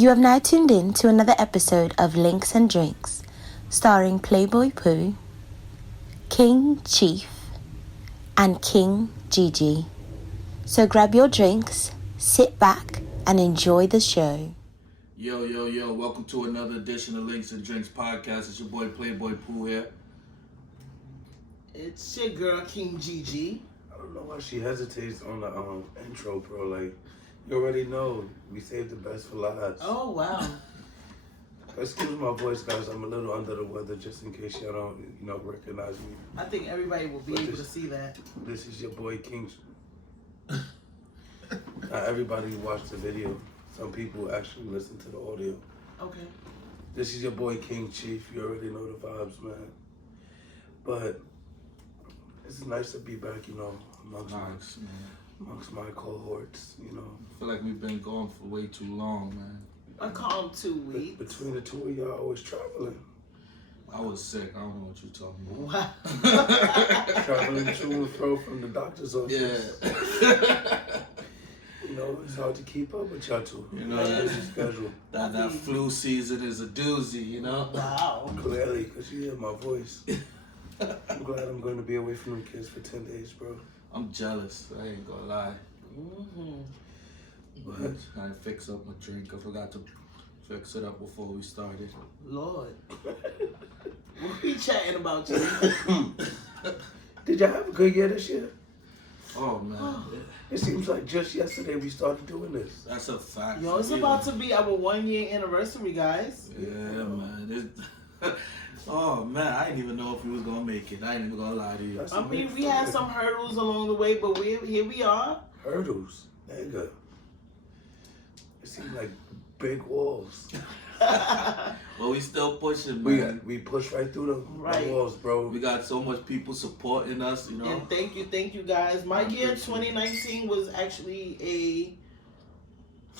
You have now tuned in to another episode of Links and Drinks, starring Playboy Pooh, King Chief, and King Gigi. So grab your drinks, sit back, and enjoy the show. Yo, welcome to another edition of Links and Drinks podcast. It's your boy Playboy Pooh here. It's your girl, King Gigi. I don't know why she hesitates on the intro, bro. Like, you already know, we saved the best for last. Oh, wow. Excuse my voice, guys. I'm a little under the weather, just in case y'all don't, recognize me. I think everybody will be able to see that. This is your boy, King. Not everybody watched the video. Some people actually listen to the audio. Okay. This is your boy, King Chief. You already know the vibes, man. But it's nice to be back, amongst my cohorts, I feel like we've been gone for way too long, man. A calm 2 weeks. Between the two of y'all, always traveling. I was sick. I don't know what you're talking about. Wow. Traveling to and fro from the doctor's office. Yeah. It's hard to keep up with y'all two. That schedule. That flu season is a doozy, Wow. Clearly, because you hear my voice. I'm glad I'm going to be away from them kids for 10 days, bro. I'm jealous. I ain't gonna lie. Mm-hmm. But I fix up my drink. I forgot to fix it up before we started. Lord. What we chatting about, you? Did y'all have a good year this year? Oh, man. It seems like just yesterday we started doing this. That's a fact. Yo, it's about to be our 1 year anniversary, guys. Yeah, man. Oh, man. I didn't even know if we was gonna make it. I ain't even gonna lie to you. I mean, we had some hurdles along the way, but here we are. Hurdles? Nigga. It seemed like big walls. Well, we still pushing, man. We pushed right through the walls, bro. We got so much people supporting us, And thank you guys. My year 2019 was actually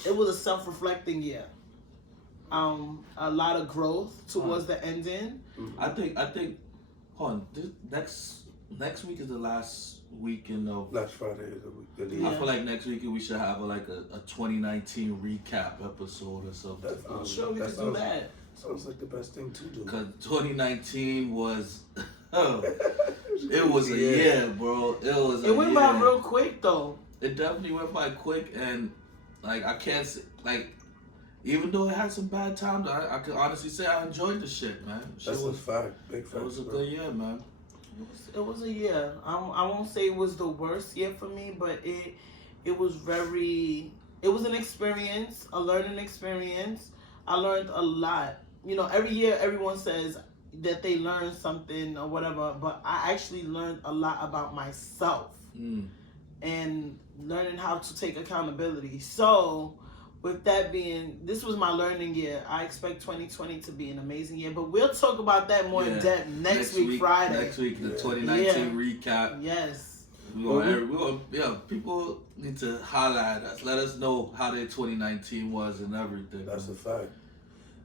it was a self-reflecting year. A lot of growth towards the ending. I think hold on, next week is the last weekend of last Friday is the week. I feel like next week we should have a 2019 recap episode or something. I'm sure we could do that. Sounds like the best thing to do. Cause 2019 was it was a year, bro. It went by real quick though. It definitely went by quick, and I can't say, even though it had some bad times, I can honestly say I enjoyed the shit, man. That's a fact. Big fact. It was a good year, man. It was a year. I won't say it was the worst year for me, but it was an experience, a learning experience. I learned a lot. Every year everyone says that they learn something or whatever, but I actually learned a lot about myself and learning how to take accountability. So with that this was my learning year. I expect 2020 to be an amazing year, but we'll talk about that more in depth next week, Friday. Next week, the 2019 recap. Yes. People need to holler at us. Let us know how their 2019 was and everything. That's a fact.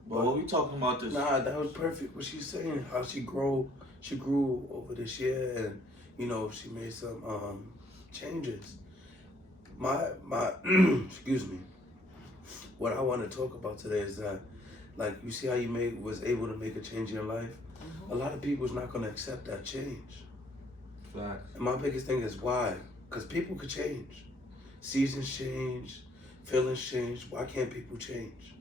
But what we talking about this? Nah, that was perfect. What she's saying, how she grew over this year, and she made some changes. My excuse me. What I want to talk about today is that, you see how you was able to make a change in your life. Mm-hmm. A lot of people's not gonna accept that change. Facts. And my biggest thing is why? Because people could change. Seasons change, feelings change. Why can't people change?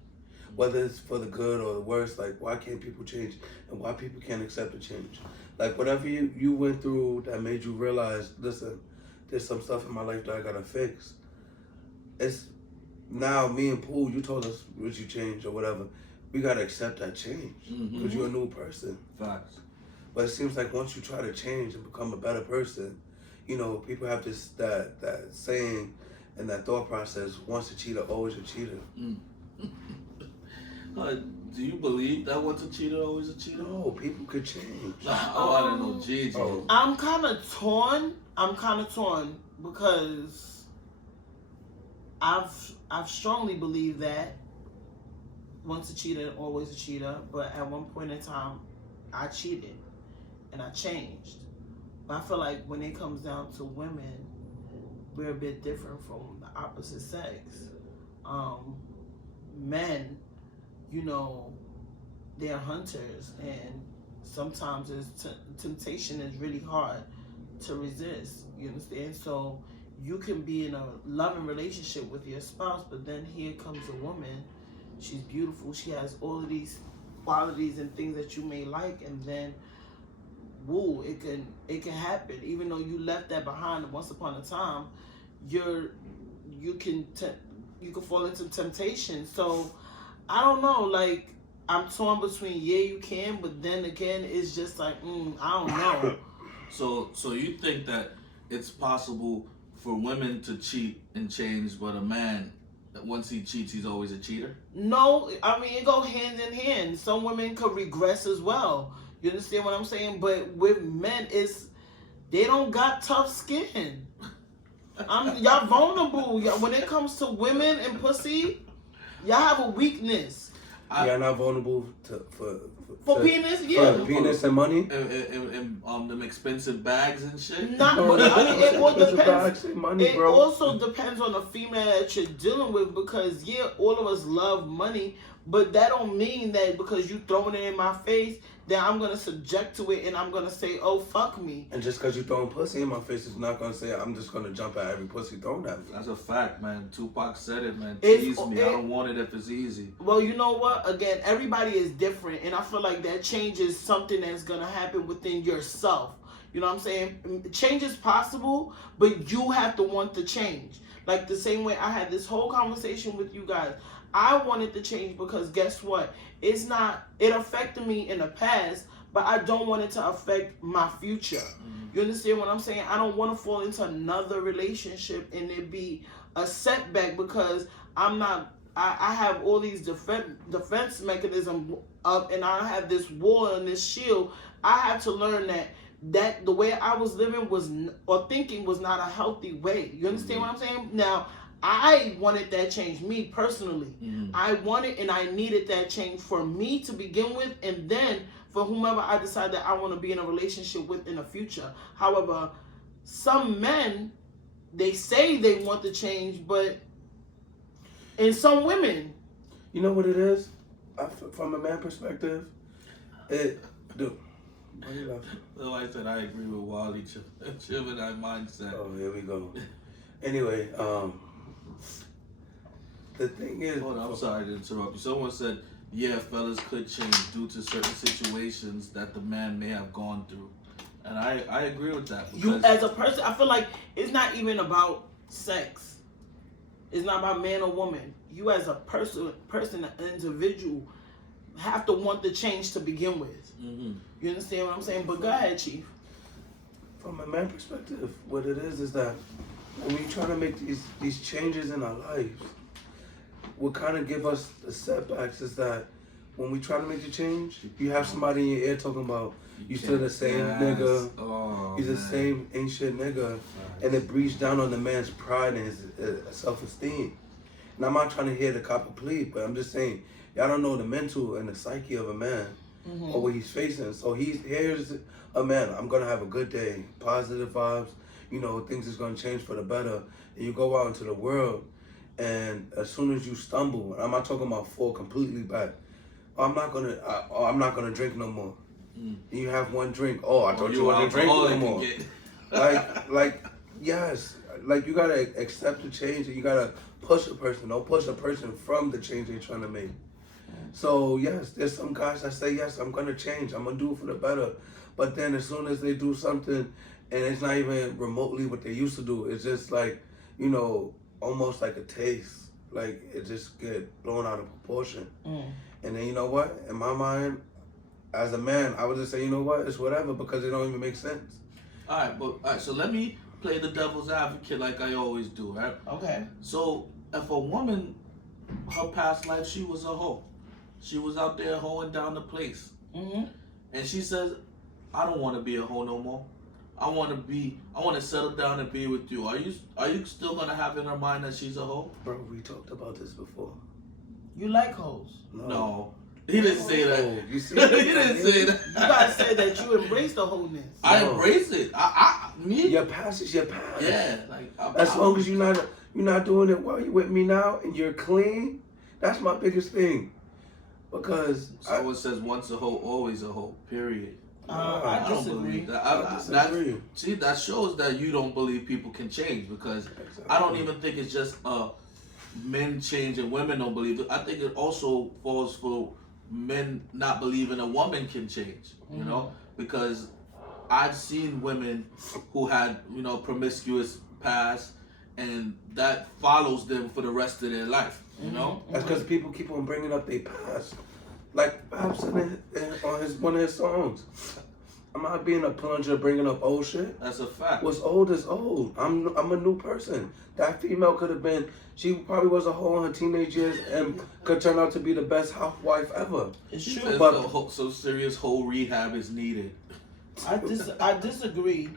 Whether it's for the good or the worse, why can't people change? And why people can't accept the change? Whatever you went through that made you realize, listen, there's some stuff in my life that I gotta fix. It's now me and Pooh, you told us what you changed or whatever. We gotta accept that change because you're a new person. Facts. But it seems like once you try to change and become a better person, people have that saying and that thought process: once a cheater, always a cheater. Do you believe that once a cheater, always a cheater? No, people could change. I didn't know Gigi. I'm kind of torn because I've strongly believed that once a cheater, always a cheater. But at one point in time, I cheated and I changed. But I feel like when it comes down to women, we're a bit different from the opposite sex. Men you know, they're hunters, and sometimes temptation is really hard to resist. You understand? So you can be in a loving relationship with your spouse, but then here comes a woman. She's beautiful. She has all of these qualities and things that you may like, and then woo, it can happen. Even though you left that behind once upon a time, you can fall into temptation. So I don't know, like, I'm torn between you can, but then again, it's just like I don't know. So you think that it's possible for women to cheat and change, but a man, once he cheats, he's always a cheater? No, I mean, it go hand in hand. Some women could regress as well. You understand what I'm saying? But with men, they don't got tough skin. Y'all vulnerable. When it comes to women and pussy, y'all have a weakness. Y'all not vulnerable for penis, yeah. For penis and money? And them expensive bags and shit? Not, I mean, it all depends. Money, it also depends on the female that you're dealing with, because, yeah, all of us love money, but that don't mean that because you throwing it in my face, then I'm going to subject to it and I'm going to say, oh, fuck me. And just because you throwing pussy in my face is not going to say I'm just going to jump at every pussy thrown at me. That's a fact, man. Tupac said it, man. Tease me. I don't want it if it's easy. Well, you know what? Again, everybody is different. And I feel like that change is something that's going to happen within yourself. You know what I'm saying? Change is possible, but you have to want to change. Like the same way I had this whole conversation with you guys. I wanted to change because guess what? It affected me in the past, but I don't want it to affect my future. You understand what I'm saying? I don't want to fall into another relationship and it be a setback because I have all these defense mechanisms up, and I have this wall and this shield. I have to learn that the way I was living or thinking was not a healthy way. You understand what I'm saying? Now, I wanted that change, me personally. I wanted and I needed that change for me to begin with, and then for whomever I decide that I want to be in a relationship with in the future. However, some men, they say they want to change, but in some women. You know what it is? From a man perspective, dude. So I said I agree with Wally, Gemini mindset. Oh, here we go. Anyway, the thing is... Hold on, I'm sorry to interrupt you. Someone said, yeah, fellas could change due to certain situations that the man may have gone through. And I agree with that. You, as a person, I feel like it's not even about sex. It's not about man or woman. You as a person, an individual, have to want the change to begin with. You understand what I'm saying? But go ahead, Chief. From a man perspective, what it is that when we try to make these changes in our lives, what kind of give us the setbacks is that when we try to make the change, you have somebody in your ear talking about you still the same nigga, he's the same ancient nigga, and it breathes down on the man's pride and his self-esteem. And I'm not trying to hear the cop a plea, but I'm just saying, y'all don't know the mental and the psyche of a man or what he's facing. So here's a man, I'm gonna have a good day, positive vibes, you know, things is gonna change for the better. And you go out into the world, and as soon as you stumble, I'm not talking about fall completely back. I'm not gonna drink no more. And you have one drink. Oh, I thought you wanted to drink no more. like yes, like you gotta accept the change, and you gotta push a person. Don't push a person from the change they're trying to make. So yes, there's some guys that say yes, I'm gonna change. I'm gonna do it for the better. But then as soon as they do something, and it's not even remotely what they used to do, it's just like, you know, almost like a taste. Like it just get blown out of proportion. And then you know what? In my mind, as a man, I would just say, you know what? It's whatever, because it don't even make sense. All right, so let me play the devil's advocate like I always do, right? Okay. So if a woman, her past life, she was a hoe. She was out there hoeing down the place. And she says, I don't want to be a hoe no more. I want to settle down and be with you. Are you still gonna have in her mind that she's a hoe? Bro, we talked about this before. You like hoes? No. He didn't say that. You see? He didn't say that. You guys said that you embrace the wholeness. I embrace it. Me? Your past is your past. Yeah. Like as long as you're not doing it while you're with me now and you're clean, that's my biggest thing. Because Someone says once a hoe, always a hoe. Period. I I don't disagree. believe that. I disagree. See, that shows that you don't believe people can change, because I don't even think it's just men change and women don't believe it. I think it also falls for men not believing a woman can change, you know, because I've seen women who had, promiscuous past, and that follows them for the rest of their life, you know? That's because people keep on bringing up their past. Like Bob said on one of his songs. I'm not being a plunger bringing up old shit. That's a fact. What's old is old. I'm a new person. That female could have been, she probably was a hoe in her teenage years and could turn out to be the best housewife ever. It's She true. says But- so serious whole rehab is needed. I disagree.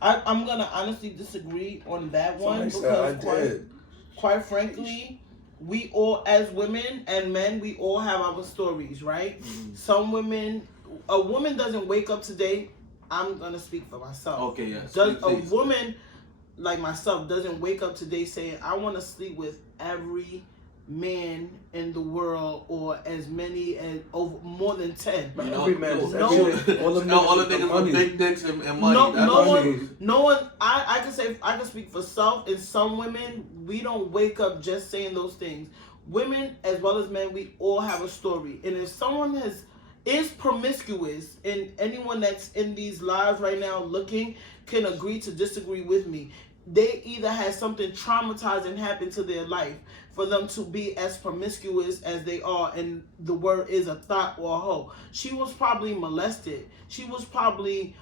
I'm gonna honestly disagree on that one Somebody because said I did. quite frankly, we all, as women and men, we all have our stories, right? Some women, a woman doesn't wake up today. I'm gonna speak for myself. Okay, yes. Does a please. woman like myself doesn't wake up today saying I want to sleep with every man in the world, or as many as over more than 10? Not You know, every man is no- every all the all the niggas with niggas money. with big dicks and money. No, That's no what- one, no one. I can say, I can speak for self. And some women, we don't wake up just saying those things. Women as well as men, we all have a story. And if someone is promiscuous, and anyone that's in these lives right now looking can agree to disagree with me, they either had something traumatizing happen to their life for them to be as promiscuous as they are, and the word is a thought or a hoe. She was probably molested. She was probably,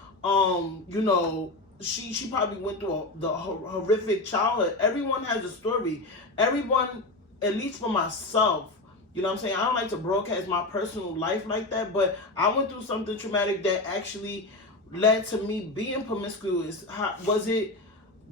she probably went through the horrific childhood. Everyone has a story. Everyone, at least for myself, you know what I'm saying? I don't like to broadcast my personal life like that, but I went through something traumatic that actually led to me being promiscuous. Was it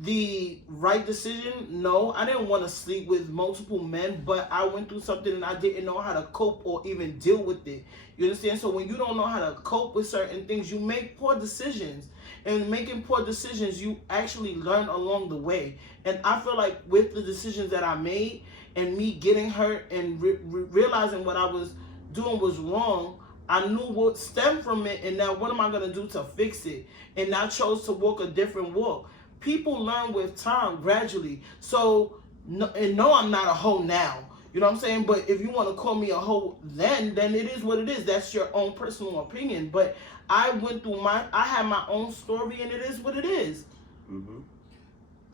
the right decision? No, I didn't want to sleep with multiple men, but I went through something and I didn't know how to cope or even deal with it. You understand? So when you don't know how to cope with certain things, you make poor decisions. And making poor decisions, you actually learn along the way. And I feel like with the decisions that I made and me getting hurt and realizing what I was doing was wrong, I knew what stemmed from it, and now what am I going to do to fix it? And I chose to walk a different walk. People learn with time, gradually. So, no, I'm not a hoe now. You know what I'm saying? But if you want to call me a hoe then it is what it is. That's your own personal opinion. But I went through I had my own story, and it is what it is. Mm-hmm.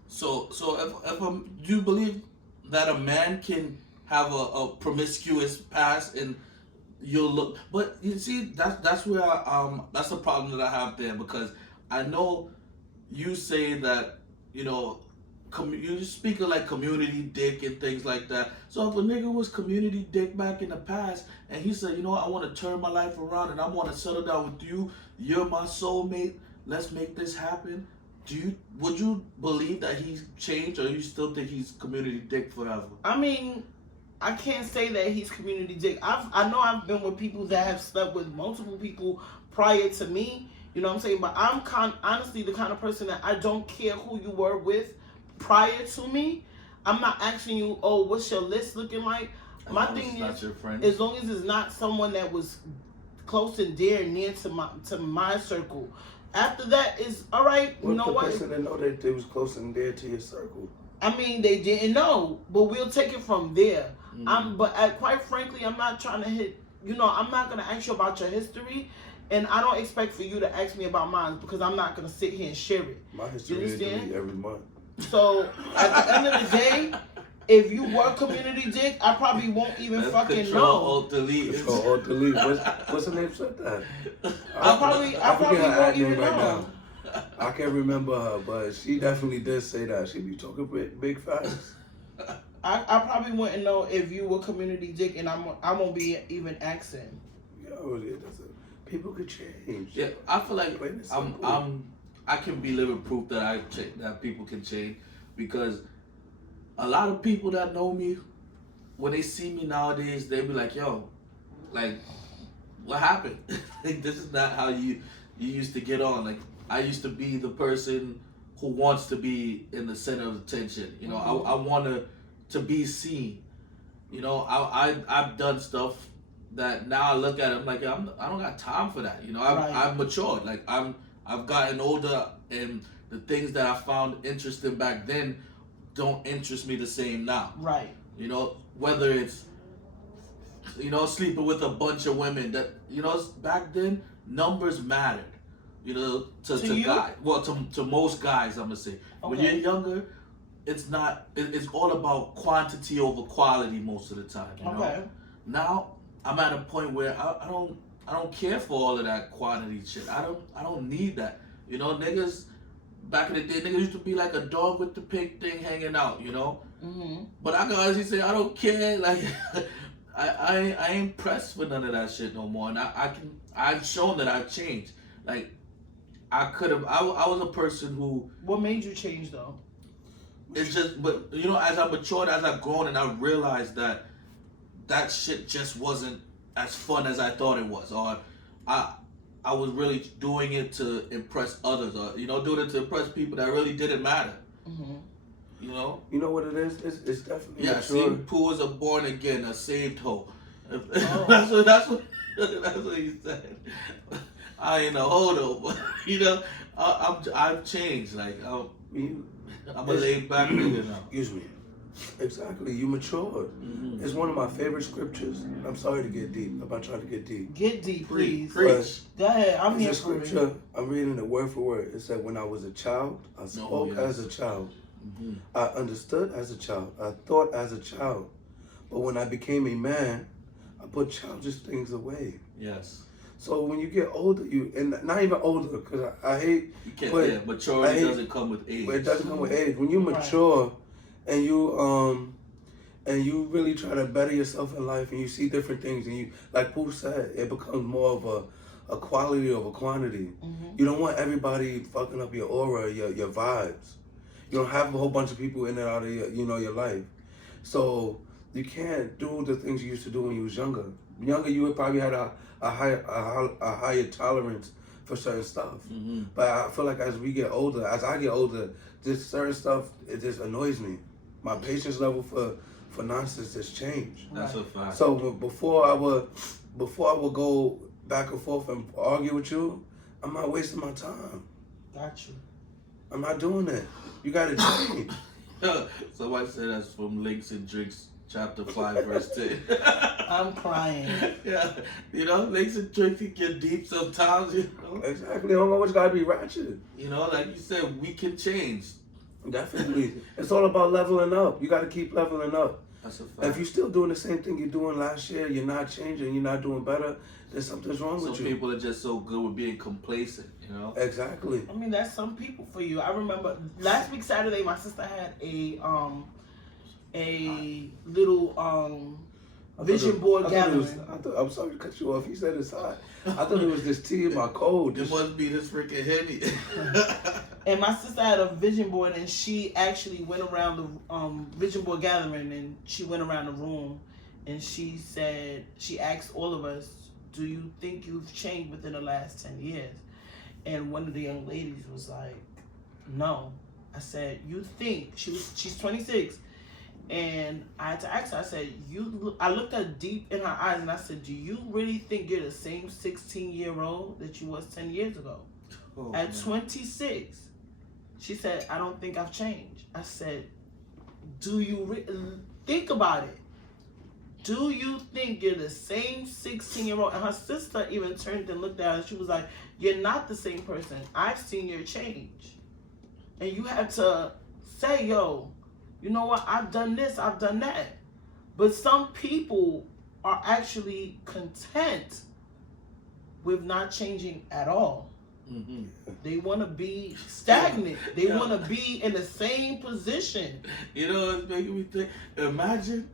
So if do you believe that a man can have a promiscuous past and you'll look? But you see, that's where that's the problem that I have there, because I know you say that you speak of like community dick and things like that. So if a nigga was community dick back in the past and he said, I want to turn my life around and I want to settle down with you, you're my soulmate, let's make this happen, would you believe that he's changed, or you still think he's community dick forever? I mean, I can't say that he's community dick. I know I've been with people that have slept with multiple people prior to me. You know what I'm saying? But I'm honestly the kind of person that I don't care who you were with prior to me. I'm not asking you, oh, what's your list looking like? My thing is, your friend. as long as it's not someone that was close and dear and near to my circle. After that is all right. You know what? The person didn't know that they was close and dear to your circle. I mean, they didn't know, but we'll take it from there. Mm. Quite frankly, I'm not trying to hit. I'm not gonna ask you about your history, and I don't expect for you to ask me about mine, because I'm not gonna sit here and share it. My history is understand? every month. So at the end of the day, if you were community dick, I probably won't even That's fucking Control, know. Alt, Delete. Control, Alt, Delete. What's the name said that? I probably forget her won't ad name even know. I can't remember her, but she definitely did say that. She be talking big facts. I probably wouldn't know if you were community dick, and I won't be even asking. Yo, people could change. Yeah, I feel like Plain and simple. I can be living proof that that people can change, because a lot of people that know me, when they see me nowadays, they be like, "Yo, like, what happened? Like, this is not how you used to get on. Like, I used to be the person who wants to be in the center of attention. I want to be seen. I've done stuff that now I look at it, I'm like, I don't got time for that. You know, Right. I've matured. Like I've gotten older, and the things that I found interesting back then don't interest me the same now. Right. You know, whether it's, you know, sleeping with a bunch of women that, you know, back then numbers mattered. You know, to you? guys. Well, to most guys, I'm gonna say. When Okay. you're younger, it's not. It's all about quantity over quality most of the time. You know. Okay. Now I'm at a point where I don't care for all of that quantity shit. I don't need that. You know, niggas back in the day, niggas used to be like a dog with the pink thing hanging out. You know. Mm-hmm. But I can honestly say I don't care. Like I ain't pressed for none of that shit no more. And I've shown that I've changed. Like I was a person who, What made you change though? it's just, but you know, as I matured, as I've grown, and I realized that shit just wasn't as fun as I thought it was, or I was really doing it to impress others, or, you know, doing it to impress people that really didn't matter. Mm-hmm. You know? You know what it is? It's definitely Yeah, mature. see, Pooh is a born again, a saved hoe. Oh. that's what he said. I ain't a hoe though, but you know, I've changed. Like I'm a laid back nigga now. Excuse me. Exactly, you matured. Mhm. It's one of my favorite scriptures. I'm sorry to get deep. I'm not trying to get deep. Get deep, please. Preach. Go ahead. I'm here It's a for it. scripture. I'm reading it word for word. It said, when I was a child, I spoke yes. as a child. Mhm. I understood as a child. I thought as a child. But when I became a man, I put childish things away. Yes. So when you get older, and not even older, because I hate, You can't. But Yeah, maturity I hate- doesn't come with age. but it doesn't come with age. When you Right. mature, and you really try to better yourself in life, and you see different things, and you, like Pooh said, it becomes more of a quality over quantity. Mm-hmm. You don't want everybody fucking up your aura, your vibes. You don't have a whole bunch of people in and out of your life. So you can't do the things you used to do when you was younger. Younger, you would probably had a higher tolerance for certain stuff. Mm-hmm. But I feel like as we get older, as I get older, this certain stuff, it just annoys me. My patience level for nonsense has changed. That's a fact. So before I would go back and forth and argue with you, I'm not wasting my time. Got you. I'm not doing that. You gotta change. Somebody said that's from Links and Drinks, chapter 5, verse 10. I'm crying. Yeah, you know, Links and Drinks can get deep sometimes. You know, Exactly. I don't always gotta be ratchet. you know, like you said, we can change. Definitely. It's all about leveling up. You gotta keep leveling up. That's a If fact. you're still doing the same thing you're doing last year, you're not changing, you're not doing better, then something's wrong Some with you. people are just so good with being complacent, you know. Exactly. I mean, that's some people for you. I remember last week Saturday, my sister had a little vision board gathering. I'm sorry to cut you off. He said it's hot. I thought it was this tea in my cold. It must be this freaking Henny. And my sister had a vision board, and she actually went around the vision board gathering, and she went around the room, and she said, she asked all of us, do you think you've changed within the last 10 years? And one of the young ladies was like, no. I said, you think, she's 26, and I had to ask her, I said, I looked her deep in her eyes, and I said, do you really think you're the same 16-year-old that you was 10 years ago? Oh, At man. 26, she said, I don't think I've changed. I said, do you think about it? Do you think you're the same 16-year-old? And her sister even turned and looked at her and she was like, you're not the same person. I've seen your change. And you had to say, yo, you know what? I've done this, I've done that. But some people are actually content with not changing at all. Mhm. They want to be stagnant. They Yeah. want to be in the same position. You know, it's making me think. Imagine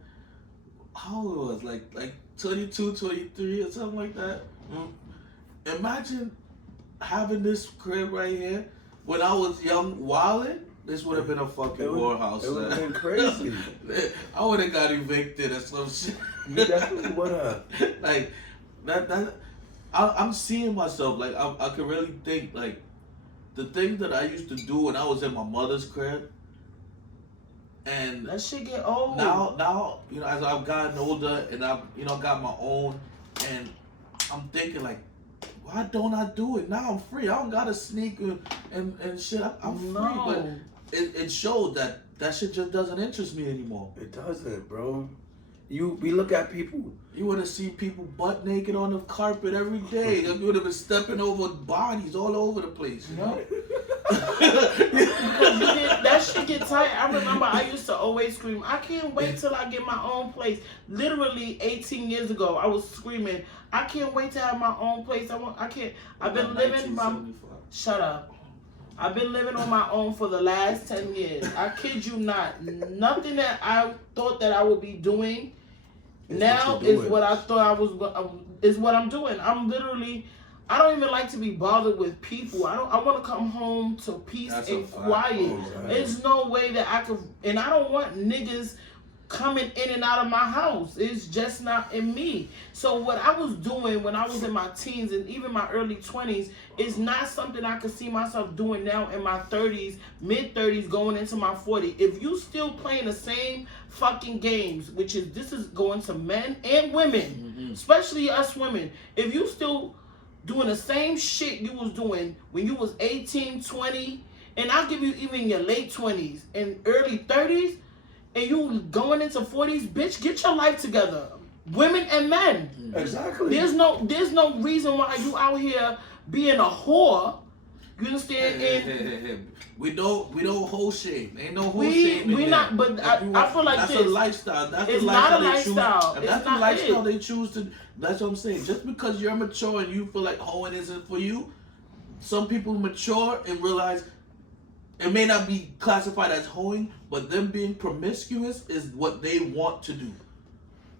how it was, like 22, 23 or something like that. Imagine having this crib right here when I was young, wildin'. This would have been a fucking whorehouse. It would have been crazy. I would have got evicted or some shit. You definitely would have. Like that. I'm seeing myself. Like I can really think like the things that I used to do when I was in my mother's crib. And That shit get old. now, you know, as I've gotten older and I've, you know, got my own And I'm thinking like, why don't I do it? Now I'm free. I don't gotta sneak and shit. I'm free. But it showed that shit just doesn't interest me anymore. It doesn't, bro. We look at people. You want to see people butt naked on the carpet every day. You would have been stepping over bodies all over the place. You know? That shit get tight. I remember I used to always scream, I can't wait till I get my own place. Literally 18 years ago, I was screaming, I can't wait to have my own place. I've been living shut up. I've been living on my own for the last 10 years. I kid you not. Nothing that I thought that I would be doing now is what I thought I was, is what I'm doing. I'm literally, I don't even like to be bothered with people. I want to come home to peace and quiet. There's no way that I could, and I don't want niggas coming in and out of my house. It's just not in me. So what I was doing when I was in my teens and even my early 20s is not something I could see myself doing now in my 30s, mid 30s, going into my 40s. If you still playing the same fucking games, which is, this is going to men and women, especially us women, if you still doing the same shit you was doing when you was 18, 20, and I'll give you even your late 20s and early 30s, and you going into 40s, bitch, get your life together. Women and men. Exactly. There's no reason why you out here being a whore. You understand? Hey. We don't hold shame. Ain't no hold shame. We not. But I feel like that's this. A lifestyle. That's it's the not lifestyle a lifestyle. They choose. That's the lifestyle they choose to. That's what I'm saying. Just because you're mature and you feel like hoeing isn't for you, some people mature and realize it may not be classified as hoeing, but them being promiscuous is what they want to do.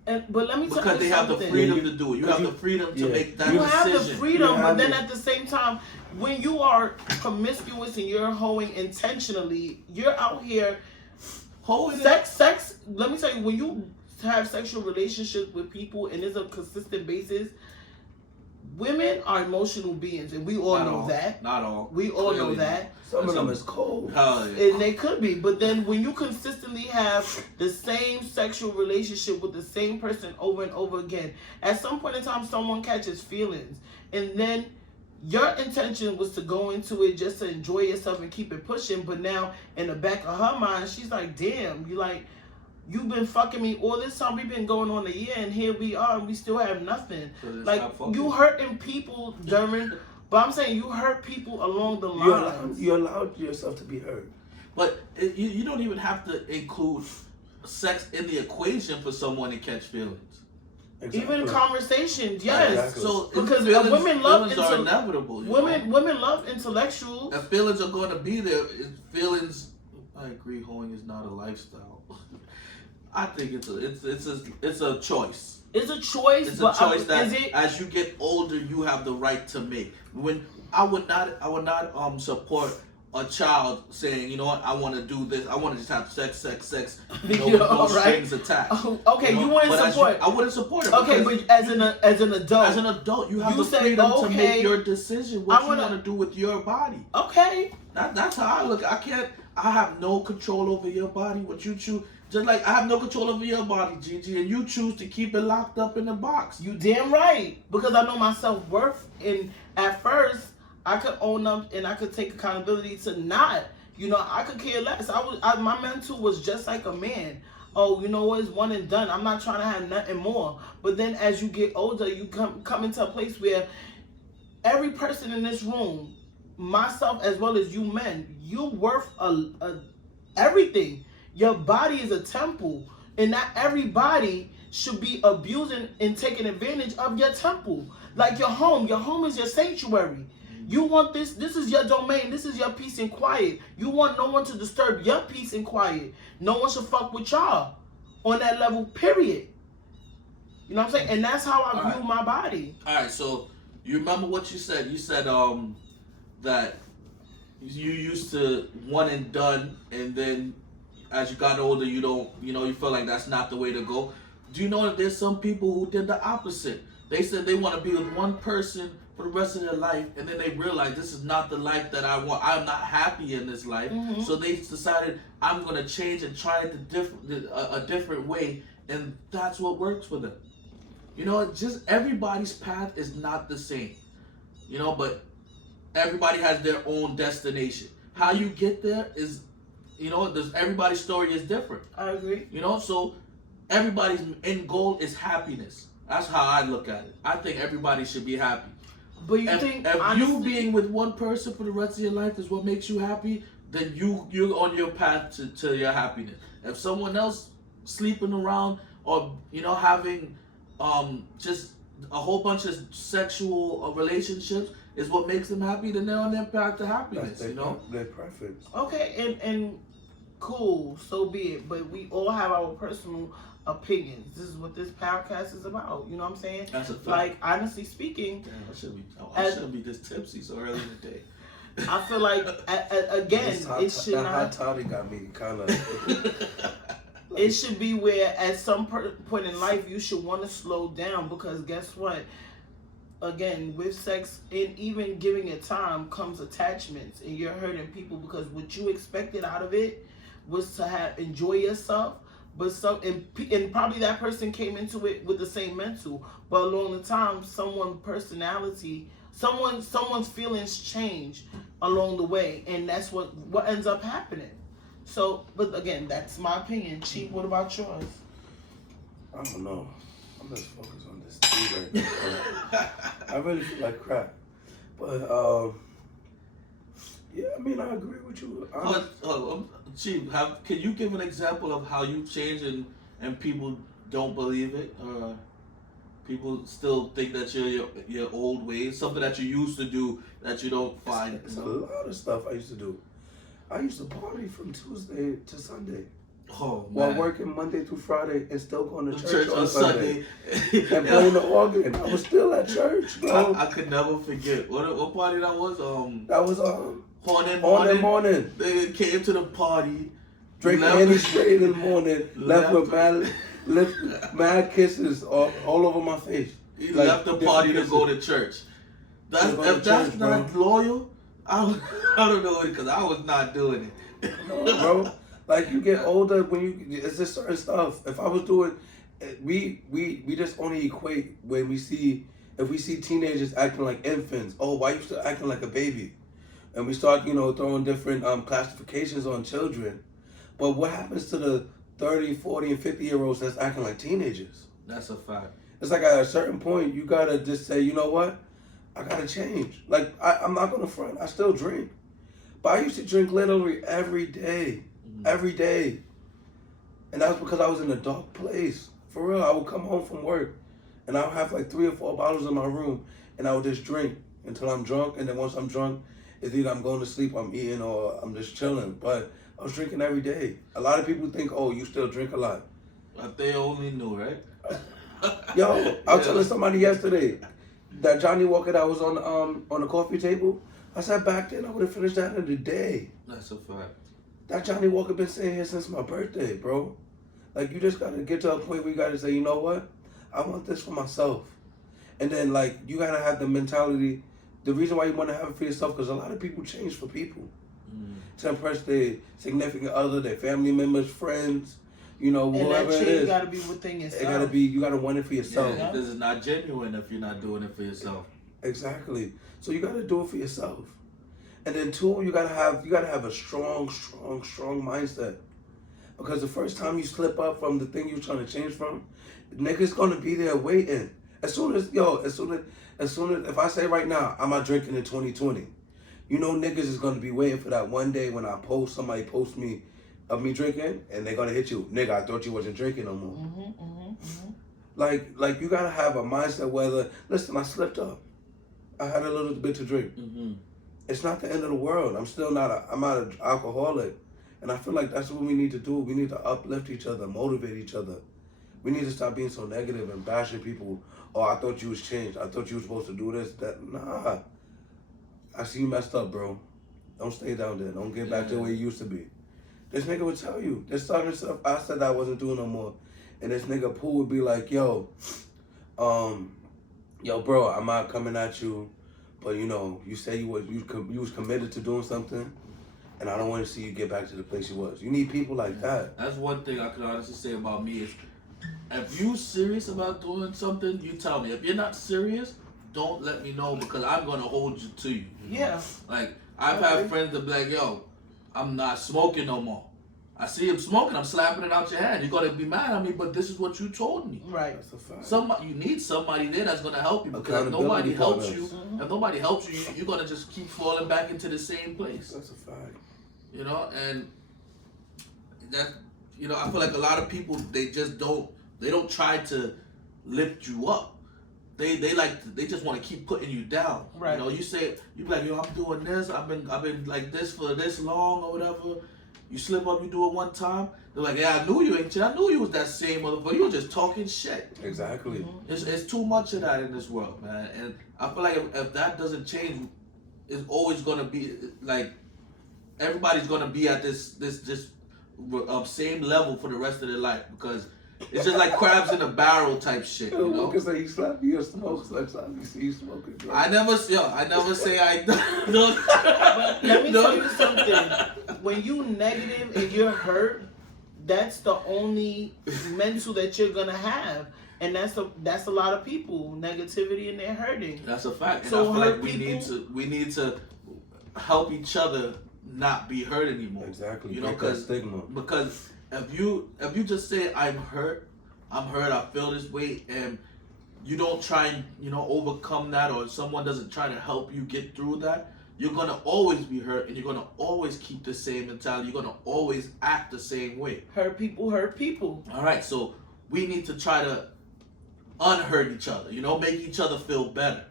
But let me tell you something. Because they have the freedom to do it. You have the freedom to make that decision. You have the freedom, but then at the same time, when you are promiscuous and you're hoeing intentionally, you're out here hoeing. Sex. Let me tell you, when you have sexual relationships with people and it's a consistent basis, women are emotional beings, and we all know that. Not all. We all know that. Some of them is cold. And they could be. But then when you consistently have the same sexual relationship with the same person over and over again, at some point in time, someone catches feelings. And then your intention was to go into it just to enjoy yourself and keep it pushing. But now in the back of her mind, she's like, damn, you've been fucking me all this time. We've been going on a year, and here we are, and we still have nothing. Like, you hurting people during, but I'm saying you hurt people along the lines. You allowed yourself to be hurt. But you don't even have to include sex in the equation for someone to catch feelings. Exactly. Even conversations, yes. Exactly. So because women love are inevitable. Women love intellectuals. And feelings are going to be there. Feelings. I agree. Hoeing is not a lifestyle. I think it's a choice. It's a choice. It's a choice that as you get older, you have the right to make. When I would not support a child saying, you know what, I want to do this. I want to just have sex. No strings attached. Okay, you wouldn't support. I wouldn't support it. Okay, but as an adult, you have the freedom to make your decision. What you want to do with your body. Okay. That's how I look. I have no control over your body. What you choose. Just like I have no control over your body, Gigi, and you choose to keep it locked up in a box. You damn right. Because I know my self-worth, and at first, I could own up and I could take accountability to not. I could care less. My mental was just like a man. Oh, you know what? It's one and done. I'm not trying to have nothing more. But then as you get older, you come into a place where every person in this room, myself as well as you men, you're worth everything. Your body is a temple, and not everybody should be abusing and taking advantage of your temple. Like your home is your sanctuary. You want this is your domain, this is your peace and quiet. You want no one to disturb your peace and quiet. No one should fuck with y'all on that level, period. You know what I'm saying? And that's how I view my body. Alright, so you remember what you said? You said that you used to one and done, and then as you got older, you feel like that's not the way to go. Do you know that there's some people who did the opposite? They said they want to be with one person for the rest of their life, and then they realize this is not the life that I want. I'm not happy in this life. Mm-hmm. So they decided I'm going to change and try it a different way, and that's what works for them. You know, just everybody's path is not the same. You know, but everybody has their own destination. How you get there is, you know, everybody's story is different. I agree. You know, so everybody's end goal is happiness. That's how I look at it. I think everybody should be happy. But you If think you being with one person for the rest of your life is what makes you happy, then you're on your path to your happiness. If someone else sleeping around or, you know, having just a whole bunch of sexual relationships is what makes them happy, then they're on their path to happiness. That's You know, their preference. Okay, and cool, so be it. But we all have our personal opinions. This is what this podcast is about. You know what I'm saying? that's a fact. Like, honestly speaking, Damn, I shouldn't be this tipsy so early in the day. I feel like again, it should that hot not. toddy got me kind of. It should be where at some point in life you should want to slow down, because guess what? Again, with sex and even giving it time comes attachments, and you're hurting people because what you expected out of it was to enjoy yourself, but and probably that person came into it with the same mental, but along the time, someone's feelings change along the way, and that's what ends up happening. So, but again, that's my opinion. Chief, what about yours? I don't know. I'm just focused on this tea right now. I really feel like crap. But, yeah, I mean, I agree with you. Chief, can you give an example of how you changed and people don't believe it? Or people still think that you're your old ways, something that you used to do that you don't find? It's a lot of stuff I used to do. I used to party from Tuesday to Sunday. Oh, While man. working Monday through Friday and still going to Church on Sunday. And playing the organ. I was still at church, bro. I could never forget. What party that was? That was Horn and morning. They came to the party. Drinking Henny straight in the morning. Left with mad kisses all over my face. He Like, left the party to go to church. If that's not loyal, I don't know, because I was not doing it. No, bro. Like, you get older when it's just certain stuff. If I was doing, we just only equate when if we see teenagers acting like infants. Oh, why you still acting like a baby? And we start, throwing different classifications on children. But what happens to the 30, 40, and 50-year-olds that's acting like teenagers? That's a fact. It's like at a certain point, you gotta just say, you know what? I gotta change. Like, I'm not gonna front. I still drink. But I used to drink literally every day. Every day. And that was because I was in a dark place. For real, I would come home from work and I would have like 3 or 4 bottles in my room and I would just drink until I'm drunk. And then once I'm drunk, it's either I'm going to sleep, I'm eating, or I'm just chilling. But I was drinking every day. A lot of people think, oh, you still drink a lot. But they only knew, right? Yo, I was telling somebody yesterday that Johnny Walker that was on the coffee table. I said back then I would have finished that in a day. That's a fact. That Johnny Walker been sitting here since my birthday, bro. Like, you just gotta get to a point where you gotta say, you know what? I want this for myself. And then, like, you gotta have the mentality. The reason why you wanna have it for yourself, because a lot of people change for people. To impress their significant other, their family members, friends, whoever and that it change is. gotta be within yourself. It gotta be, you gotta want it for yourself. Yeah, this is not genuine if you're not doing it for yourself. Exactly. So you gotta do it for yourself. And then 2, you gotta have a strong mindset. Because the first time you slip up from the thing you're trying to change from, niggas gonna be there waiting. As soon as if I say right now, I'm not drinking in 2020, niggas is gonna be waiting for that one day when somebody posts me of me drinking, and they're gonna hit you. Nigga, I thought you wasn't drinking no more. Like you gotta have a mindset listen, I slipped up. I had a little bit to drink. It's not the end of the world. I'm not an alcoholic. And I feel like that's what we need to do. We need to uplift each other, motivate each other. We need to stop being so negative and bashing people. Oh, I thought you was changed. I thought you was supposed to do this, that. Nah. I see you messed up, bro. Don't stay down there. Don't get back to the way you used to be. This nigga would tell you. There's certain stuff I said I wasn't doing no more. And this nigga Pooh would be like, yo, bro, I'm not coming at you. But you say you was committed to doing something, and I don't want to see you get back to the place you was. You need people like that. That's one thing I can honestly say about me is if you serious about doing something, you tell me. If you're not serious, don't let me know because I'm gonna hold you to you. Yeah. Like I've had friends that be like, yo, I'm not smoking no more. I see him smoking, I'm slapping it out your hand. You're gonna be mad at me, but this is what you told me. Right. That's a fact. You need somebody there that's gonna help you because if Accountability nobody helps partners. you, if nobody helps you, you're gonna just keep falling back into the same place. That's a fact. You know, and that I feel like a lot of people they don't try to lift you up. They just want to keep putting you down. Right. You know, you be like, yo, I'm doing this. I've been like this for this long or whatever. You slip up, you do it one time. They're like, yeah, I knew you ain't shit. I knew you was that same motherfucker. You were just talking shit. Exactly. It's too much of that in this world, man. And I feel like if that doesn't change, it's always gonna be like everybody's gonna be at this same level for the rest of their life because it's just like crabs in a barrel type shit, you know. Because he slapped you, smoke. Next time you see you smoking. Bro. I never say I don't. But let me tell you something. When you negative and you're hurt, that's the only mental that you're gonna have, and that's a lot of people negativity and they're hurting. That's a fact. And So I feel like hurt we need to help each other not be hurt anymore. Exactly. You know, Break that stigma. Because if you just say I feel this way, and you don't try and overcome that, or someone doesn't try to help you get through that, you're gonna always be hurt, and you're gonna always keep the same mentality. You're gonna always act the same way. Hurt people hurt people. All right, so we need to try to unhurt each other. You know, make each other feel better.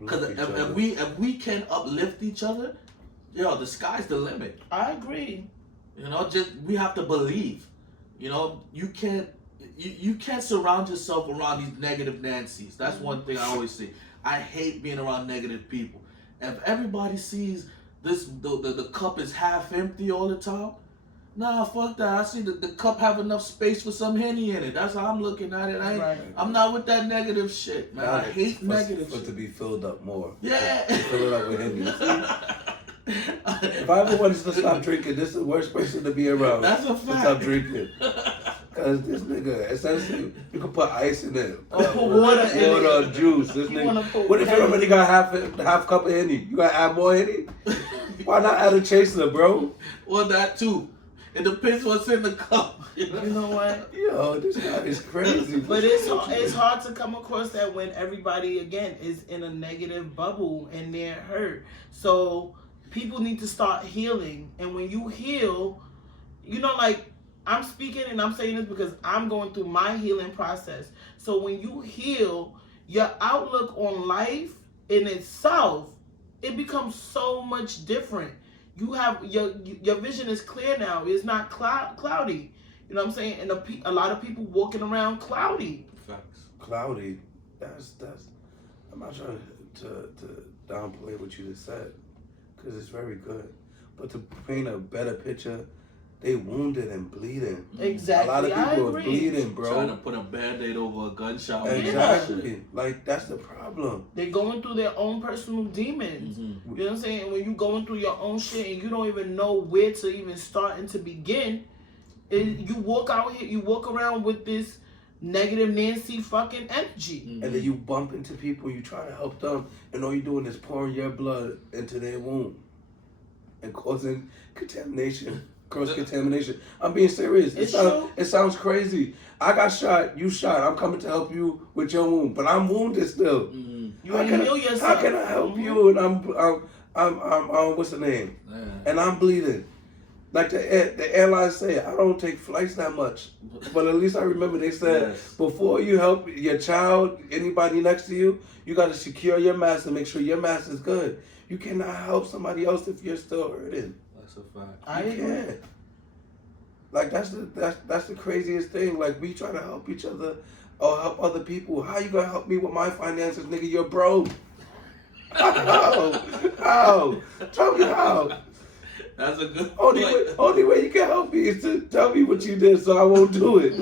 Because if we can uplift each other, yo, the sky's the limit. I agree. You know, we have to believe. You know, you can't surround yourself around these negative Nancys. That's one thing I always say. I hate being around negative people. If everybody sees the cup is half empty all the time, nah, fuck that. I see the cup have enough space for some Henny in it. That's how I'm looking at it. I'm not with that negative shit, man. I hate negative shit. For it to be filled up more. Yeah. Fill it up with Henny. If I ever wanted to stop drinking, this is the worst person to be around. That's a to fact. stop drinking. Cause this nigga, essentially, you can put ice in it. Or put water in it. Water or juice. This You nigga. wanna put What if you Henny. already got half cup of Henny? You gotta add more Henny? Why not add a chaser, bro? Well, that too. It depends what's in the cup. You know what? Yo, this guy is crazy. But it's hard to come across that when everybody again is in a negative bubble and they're hurt. So people need to start healing, and when you heal, like I'm speaking and I'm saying this because I'm going through my healing process. So when you heal, your outlook on life in itself, it becomes so much different. You have your vision is clear now. It's not cloudy. You know what I'm saying? And a lot of people walking around cloudy. Facts. Cloudy. That's. I'm not trying to downplay what you just said, because it's very good. But to paint a better picture, they wounded and bleeding. Exactly. A lot of people I are agree. bleeding, bro. Trying to put a Band-Aid over a gunshot. wound. Exactly. Like, that's the problem. They're going through their own personal demons. Mm-hmm. You know what I'm saying? And when you're going through your own shit and you don't even know where to even start and to begin, and you walk out here, you walk around with this negative Nancy fucking energy. Mm-hmm. And then you bump into people, you try to help them, and all you're doing is pouring your blood into their wound and causing contamination. Cross-contamination. I'm being serious. It sounds crazy. I got shot, you shot. I'm coming to help you with your wound, but I'm wounded still. Mm-hmm. You ain't heal yourself. How can I help you? And I'm what's the name? Yeah. And I'm bleeding. Like the airlines say, I don't take flights that much. But at least I remember they said, Yes. before you help your child, anybody next to you, you got to secure your mask and make sure your mask is good. You cannot help somebody else if you're still hurting. That's a fact. I You agree. can't. Like that's the craziest thing. Like we try to help each other or help other people. How you gonna help me with my finances, nigga? You're broke. How? Tell me how. That's a good Only way you can help me is to tell me what you did, so I won't do it.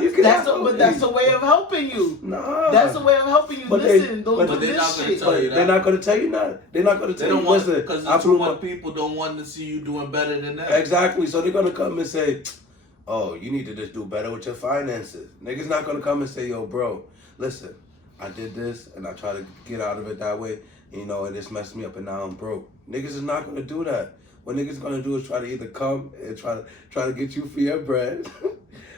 You can That's a way of helping you. Nah. That's a way of helping you. But Listen, don't but do they're this not gonna shit. tell you that. They're not gonna tell you nothing. They're not gonna They tell don't you. want Listen, because I the too blew much my. people don't want to see you doing better than that. Exactly. So they're gonna come and say, oh, you need to just do better with your finances. Niggas not gonna come and say, yo, bro, listen, I did this and I try to get out of it that way, you know, and this messed me up and now I'm broke. Niggas is not gonna do that. What niggas gonna do is try to either come and try to get you for your bread,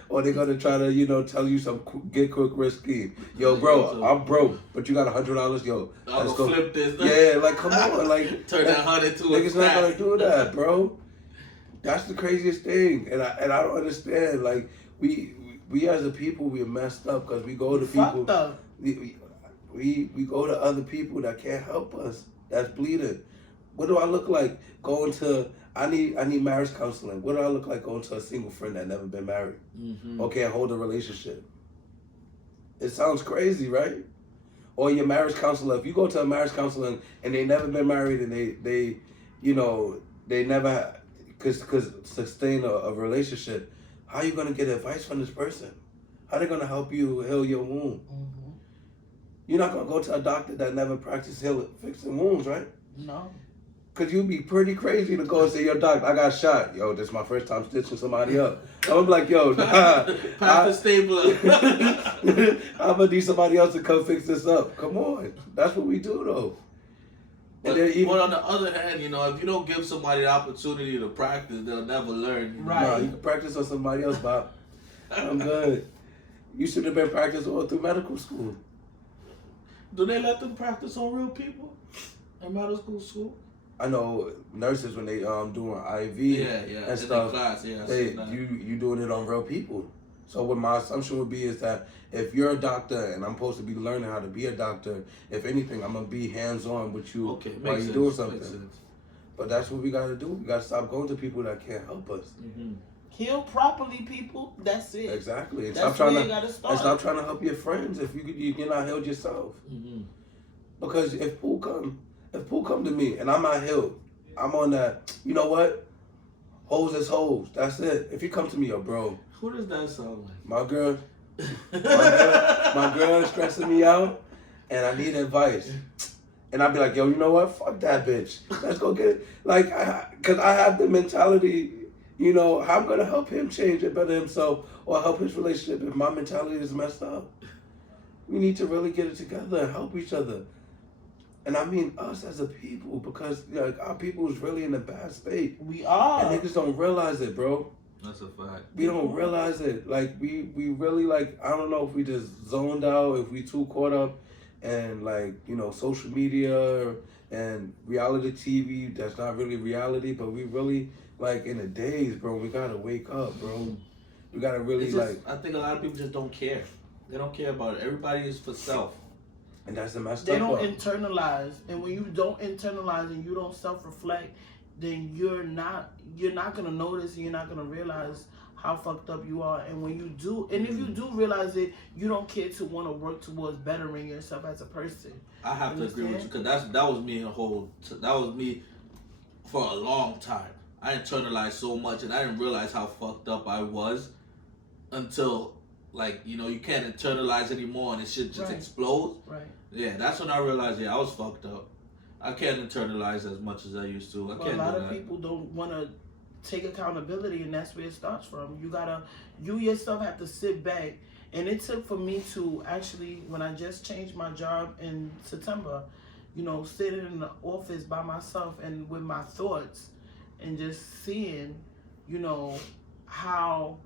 or they're gonna try to, you know, tell you some get quick risk scheme. Yo, bro, I'm broke, but you got $100. Yo, I'm let's gonna go flip this. Yeah, like come on, like turn that 100 to a niggas not stack. gonna do that, bro. That's the craziest thing, and I don't understand. Like we as a people, we're messed up because we go to people. Fucked up. We go to other people that can't help us. That's bleeding. What do I look like going to? I need marriage counseling. What do I look like going to a single friend that never been married or can't hold a relationship? It sounds crazy, right? Or your marriage counselor. If you go to a marriage counselor and they never been married and they you know, they never could sustain a relationship, how you gonna get advice from this person? How they gonna help you heal your wound? Mm-hmm. You're not gonna go to a doctor that never practiced fixing wounds, right? No. Cause you'd be pretty crazy to go and say, yo, doc, I got shot. Yo, this is my first time stitching somebody up. I'm like, yo, nah. Pass the stapler. I'm gonna need somebody else to come fix this up. Come on. That's what we do though. But, And then even, but on the other hand, you know, if you don't give somebody the opportunity to practice, they'll never learn. You know? Right. nah, you can practice on somebody else, Bob. I'm good. You should have been practicing all through medical school. Do they let them practice on real people in medical school? I know nurses when they doing IV Yeah, and stuff. Class, yeah, You doing it on real people. So what my assumption would be is that if you're a doctor and I'm supposed to be learning how to be a doctor, if anything, I'm gonna be hands on with you while you're doing something. But that's what we gotta do. We gotta stop going to people that can't help us. Mm-hmm. Heal properly, people. That's it. Exactly. And That's stop where trying you gotta start. and stop trying to help your friends if you're not healed yourself. Mm-hmm. Because if Pooh come to me and I'm not healed, I'm on that. You know what? Hoes is hoes. That's it. If you come to me, yo, bro. Who does that sound like? My girl is stressing me out, and I need advice. And I'd be like, yo, you know what? Fuck that bitch. Let's go get it. Like, because I have the mentality, you know, how I'm going to help him change and better himself or help his relationship if my mentality is messed up. We need to really get it together and help each other. And I mean us as a people, because like, our people is really in a bad state. We are. And niggas don't realize it, bro. That's a fact. We don't realize it. Like we really like, I don't know if we just zoned out, if we too caught up and like, you know, social media and reality TV that's not really reality, but we really like in the days, bro, we gotta wake up, bro. We gotta really I think a lot of people just don't care. They don't care about it. Everybody is for self. and that's the messed They up don't part. internalize, and when you don't internalize and you don't self-reflect, then you're not gonna notice and you're not gonna realize how fucked up you are. And when you do, and if you do realize it, you don't care to want to work towards bettering yourself as a person. I have to agree with you because that was me that was me for a long time. I internalized so much and I didn't realize how fucked up I was until, like, you know, you can't internalize anymore and it shit just explodes. Right. Yeah, that's when I realized, I was fucked up. I can't internalize as much as I used to. But a lot of people don't want to take accountability, and that's where it starts from. You yourself have to sit back. And it took for me to actually, when I just changed my job in September, you know, sitting in the office by myself and with my thoughts and just seeing, you know, how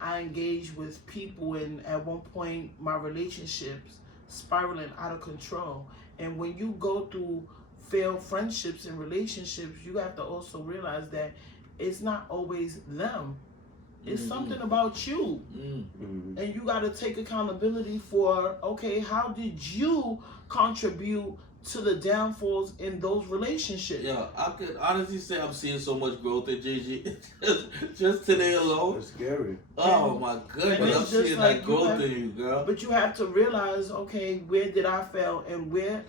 I engage with people, and at one point my relationships spiraling out of control. And when you go through failed friendships and relationships, you have to also realize that it's not always them. It's something about you. Mm-hmm. And you got to take accountability for, okay, how did you contribute to the downfalls in those relationships? Yeah, I could honestly say I'm seeing so much growth in Gigi. just today alone. It's scary. Oh my goodness, I'm seeing like that growth in you, girl. But you have to realize, okay, where did I fail, and where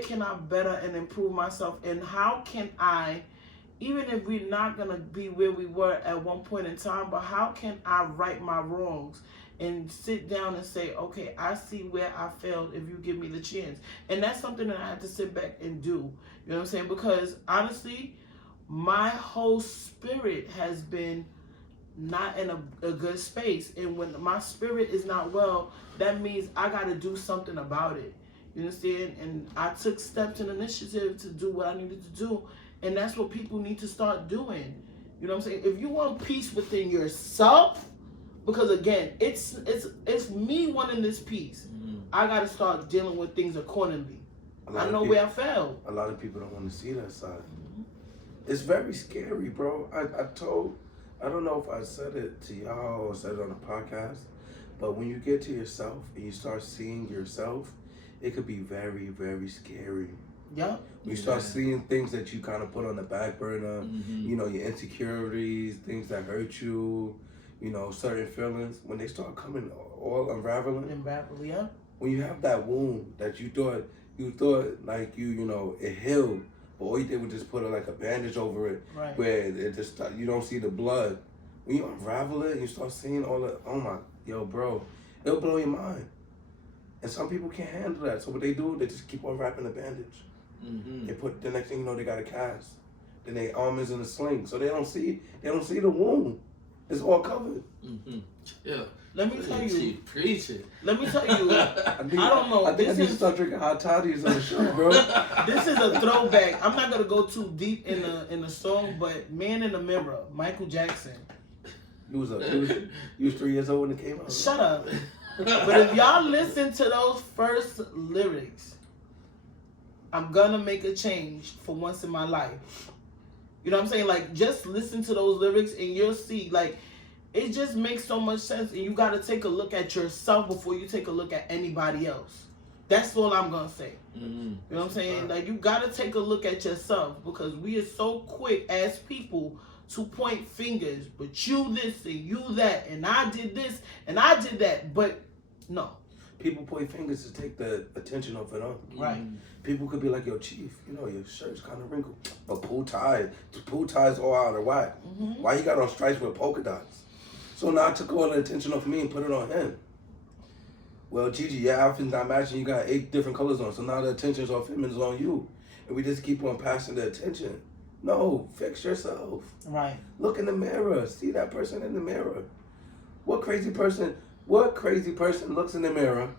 can I better and improve myself, and how can I, even if we're not going to be where we were at one point in time, but how can I right my wrongs and sit down and say, okay, I see where I failed if you give me the chance. And that's something that I have to sit back and do. You know what I'm saying? Because honestly, my whole spirit has been not in a good space. And when my spirit is not well, that means I got to do something about it. You understand? And I took steps and initiative to do what I needed to do. And that's what people need to start doing. You know what I'm saying? If you want peace within yourself, because again, it's me wanting this peace. I got to start dealing with things accordingly. I know where I failed. A lot of people don't want to see that side. It's very scary, bro. I don't know if I said it to y'all or said it on a podcast, but when you get to yourself and you start seeing yourself, it could be very, very scary. Yeah. You start seeing things that you kind of put on the back burner, you know, your insecurities, things that hurt you, you know, certain feelings. When they start coming all unraveling, yeah. when you have that wound that you thought like you know, it healed, but all you did was just put like a bandage over it, right, where it just you don't see the blood. When you unravel it, you start seeing all the, oh my, yo, bro, it'll blow your mind. And some people can't handle that, so what they do, they just keep on wrapping the bandage. They put, the next thing you know, they got a cast. Then their arm is in a sling, so they don't see the wound. It's all covered. Yeah. Let me tell you. Preach it. Let me tell you. I don't know. I think I need to start drinking hot toddies on the show, bro. This is a throwback. I'm not gonna go too deep in the song, but "Man in the Mirror," Michael Jackson. You was 3 years old when it came out. Shut up. But if y'all listen to those first lyrics, I'm gonna make a change for once in my life. You know what I'm saying? Like, just listen to those lyrics and you'll see, like, it just makes so much sense. And you got to take a look at yourself before you take a look at anybody else. That's all I'm going to say. You know what I'm saying? Like, you got to take a look at yourself, because we are so quick as people to point fingers. But you this and you that, and I did this and I did that. But no. People point fingers to take the attention off it all. Right. People could be like, yo, Chief, you know, your shirt's kind of wrinkled. But pull ties all out of whack. Why he got on stripes with polka dots? So now I took all the attention off me and put it on him. Well, Gigi, your outfit's not matching. You got 8 different colors on. So now the attention's off him and it's on you. And we just keep on passing the attention. No, fix yourself. Right. Look in the mirror. See that person in the mirror. What crazy person looks in the mirror,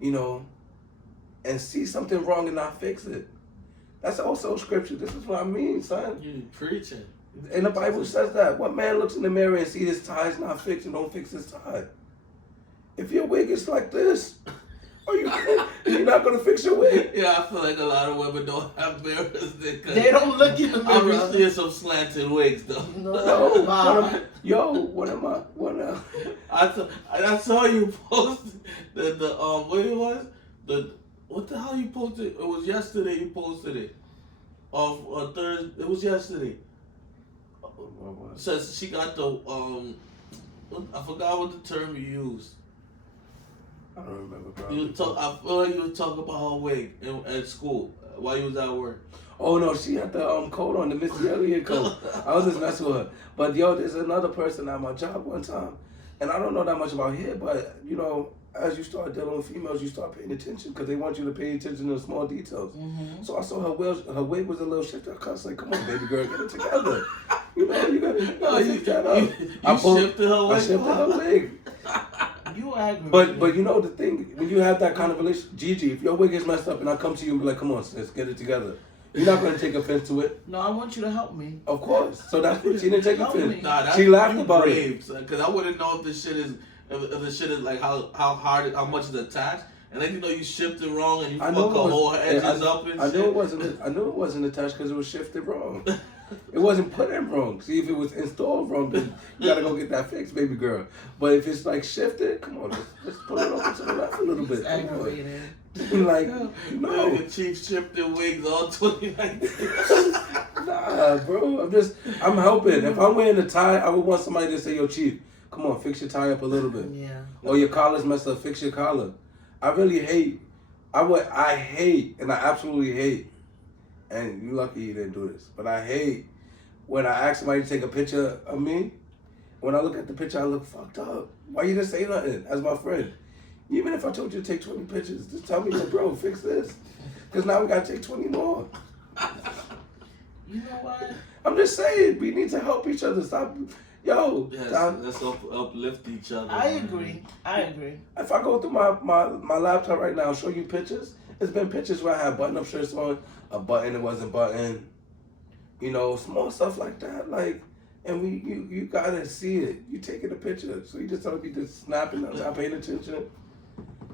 you know, and see something wrong and not fix it? That's also scripture. This is what I mean, son. You preaching. And the Bible says that. What man looks in the mirror and see his tie is not fixed and don't fix his tie? If your wig is like this, you're not going to fix your wig. Yeah, I feel like a lot of women don't have mirrors. They don't look in the mirror. I'm seeing some slanted wigs, though. I saw you post the what it was? What the hell you posted? It was yesterday you posted it. Of Thursday. It was yesterday. Says she got the I forgot what the term you used. I don't remember, bro. I feel like you were talking about her wig at school while you was at work. Oh no, she had the coat on, the Missy Elliott coat. I was just messing with her. But yo, there's another person at my job one time, and I don't know that much about hair, but you know, as you start dealing with females, you start paying attention because they want you to pay attention to the small details. So I saw her wig was a little shifted. I was like, come on, baby girl, get it together. You know, you gotta fix that up. I shifted her wig. I shifted her wig. You aggravated. But you know the thing, when you have that kind of relationship, Gigi, if your wig is messed up and I come to you and be like, come on, sis, get it together, you're not going to take offense to it. No, I want you to help me. Of course. So that's what she didn't take offense. Nah, she laughed about it. Because I wouldn't know if the shit is like how hard, how much is attached. And then you know you shifted wrong and you fuck the whole edges up and shit. I knew it wasn't attached because it was shifted wrong. It wasn't put in wrong. See, if it was installed wrong, then you gotta go get that fixed, baby girl. But if it's like shifted, come on, let's pull it over to the left a little bit. Aggravated. Like, no. The Chief shifted wigs all 2019. Nah, bro. I'm helping. If I'm wearing a tie, I would want somebody to say, yo, Chief, come on, fix your tie up a little bit. Yeah. Or your collar's messed up, fix your collar. I really hate, I hate, and I absolutely hate, and you lucky you didn't do this, but I hate when I ask somebody to take a picture of me. When I look at the picture, I look fucked up. Why you didn't say nothing as my friend? Even if I told you to take 20 pictures, just tell me, bro, fix this. Because now we got to take 20 more. You know what? I'm just saying, we need to help each other. Stop, yo. Yes, stop. let's uplift each other. I man. agree. I agree. If I go through my laptop right now and show you pictures, it's been pictures where I had button-up shirts on, a button that wasn't buttoned, you know, small stuff like that. Like, and you gotta see it. You taking a picture, so you just tell me just snapping, not paying attention.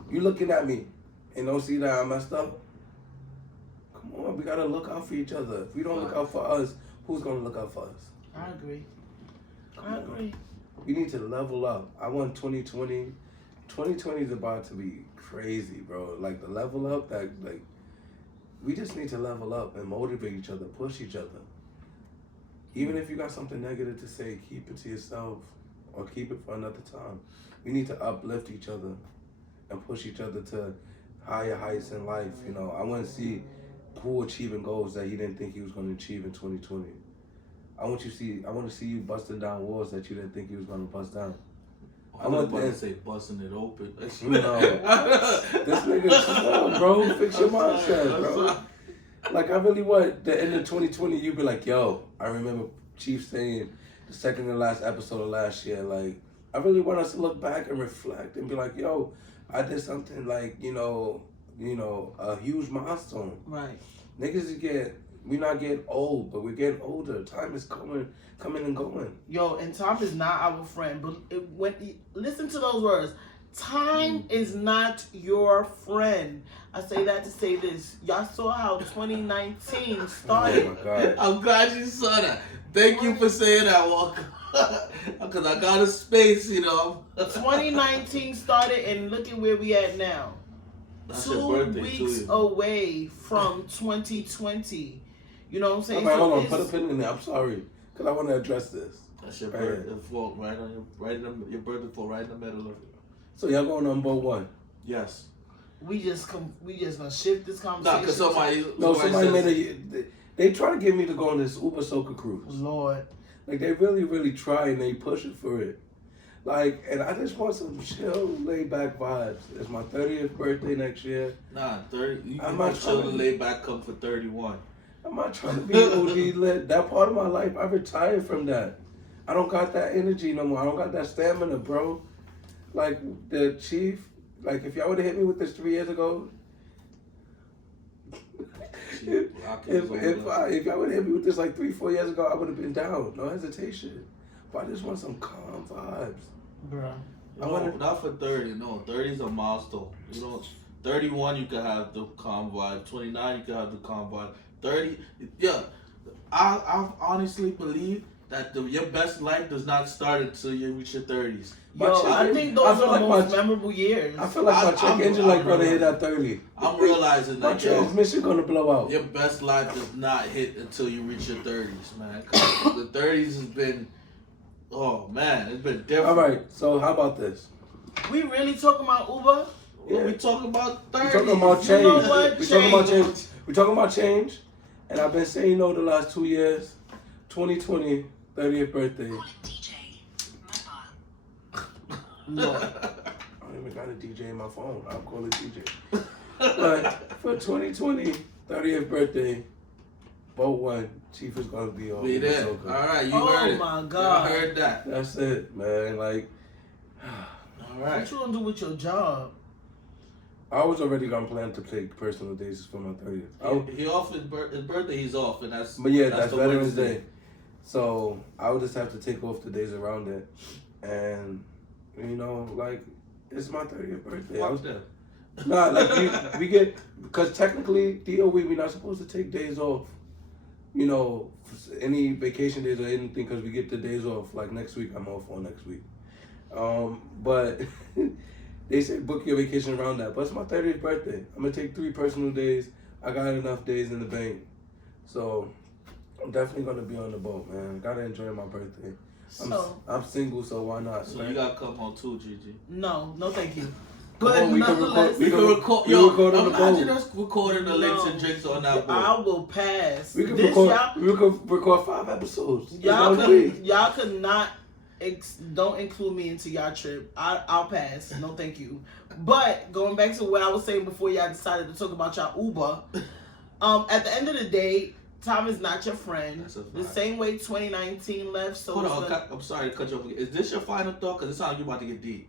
You looking at me and don't see that I messed up. Come on, we gotta look out for each other. If we don't look out for us, who's gonna look out for us? I agree. Come I on. agree. We need to level up. I want 2020. 2020 is about to be crazy, bro. Like the level up, that like we just need to level up and motivate each other, push each other. Even if you got something negative to say, keep it to yourself or keep it for another time. We need to uplift each other and push each other to higher heights in life. You know, I want to see Pooh achieving goals that he didn't think he was going to achieve in 2020. I want to see you busting down walls that you didn't think you was going to bust down. I was about to say busting it open. No. This nigga, come on, bro. Fix your mindset, bro. Like, I really want the end of 2020, you be like, yo, I remember Chief saying the second to last episode of last year, like, I really want us to look back and reflect and be like, yo, I did something like, you know, a huge milestone. Right. Niggas we're not getting old, but we're getting older. Time is coming and going. Yo, and time is not our friend. But listen to those words. Time is not your friend. I say that to say this. Y'all saw how 2019 started. Oh my God. I'm glad you saw that. Thank you for saying that, Walker. Because I got a space, you know. 2019 started, and look at where we at now. That's your 2 birthday, weeks too. away from 2020. You know what I'm saying? All right, hold on. it's- Put a pin in there. I'm sorry. Because I want to address this. That's your Right birthday here. fault, your birthday fault right in the middle of it. So y'all going on boat one? Yes. we just gonna shift this Nah, conversation. because somebody Somebody says, they try to get me to go on this Uber Soca cruise. Lord. Like, they really, really try and they pushing for it. Like, and I just want some chill, laid back vibes. It's my 30th birthday next year. nah, 30. You I'm can not chill trying and to- lay back come for 31. I'm not trying to be OD lit. That part of my life, I retired from that. I don't got that energy no more. I don't got that stamina, bro. Like, the Chief, like, if y'all would have hit me with this 3 years ago, if y'all would have hit me with this like 3-4 years ago, I would have been down. No hesitation. But I just want some calm vibes. Bruh. I No, wanna- not for 30. No, 30 is a milestone. You know, 31 you can have the calm vibe. 29 you can have the calm vibe. 30, yeah. I honestly believe that your best life does not start until you reach your 30s. Yo, I think those feel are the like most memorable years. I feel like my check engine light gonna hit at 30. I'm realizing My that yo, transmission gonna blow out. your best life does not hit until you reach your 30s, man. 'Cause the 30s has been, oh man, it's been different. All right, so how about this? We really talking about Uber? When we talking about 30s. We're talking about You change. know what? We're talking about Change. change. We're talking about change. And I've been saying no the last 2 years. 2020, 30th birthday. Lord. I don't even got a DJ in my phone. I'll call it DJ. But for 2020, 30th birthday, boat one, Chief is gonna be on. Be Uber there. Soca. All right, you Oh heard it. my You God. heard that. That's it, man. Like, All What right. you gonna do with your job? I was already gonna plan to take personal days for my 30th. I was- He off his birthday. He's off, and that's. But yeah, that's the Veterans Wednesday. Day. So I would just have to take off the days around it. And, you know, like, it's my 30th birthday. I was, Fuck that. nah, like, we get, because technically, DOE, we're not supposed to take days off, you know, any vacation days or anything, because we get the days off. Like, next week, I'm off on next week. But they say book your vacation around that. But it's my 30th birthday. I'm going to take 3 personal days. I got enough days in the bank. So I'm definitely going to be on the boat, man. Got to enjoy my birthday. I'm single, so why not? So man? you gotta come home too, Gigi. No, thank you. Come But on, we can nonetheless, We can record. we Yo, record on the imagine boat. us recording the links and drinks on that I boat. will pass. We can This record. y'all, We could record 5 episodes. y'all in 1 week. could not don't include me into y'all trip. I'll pass. No, thank you. But going back to what I was saying before y'all decided to talk about y'all Uber. At the end of the day, time is not your friend. That's a fact. The same way 2019 left. So Hold on, I'm sorry to cut you off. Is this your final thought? Because it sounds like you're about to get deep.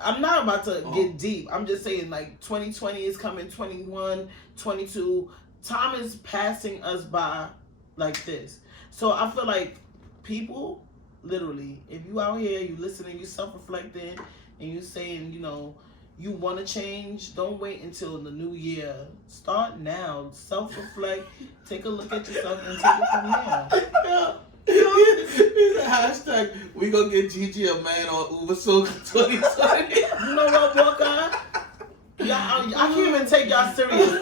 I'm not about to get deep. I'm just saying, like, 2020 is coming, 21, 22. Time is passing us by like this. So I feel like people, literally, if you out here, you listening, you self-reflecting, and you saying, you know, you want to change, don't wait until the new year. Start now. Self-reflect. Take a look at yourself and take it from there. He's a hashtag. We gonna get Gigi a man on Uber Soul 2020. You know what, Walker? I can't even take y'all serious.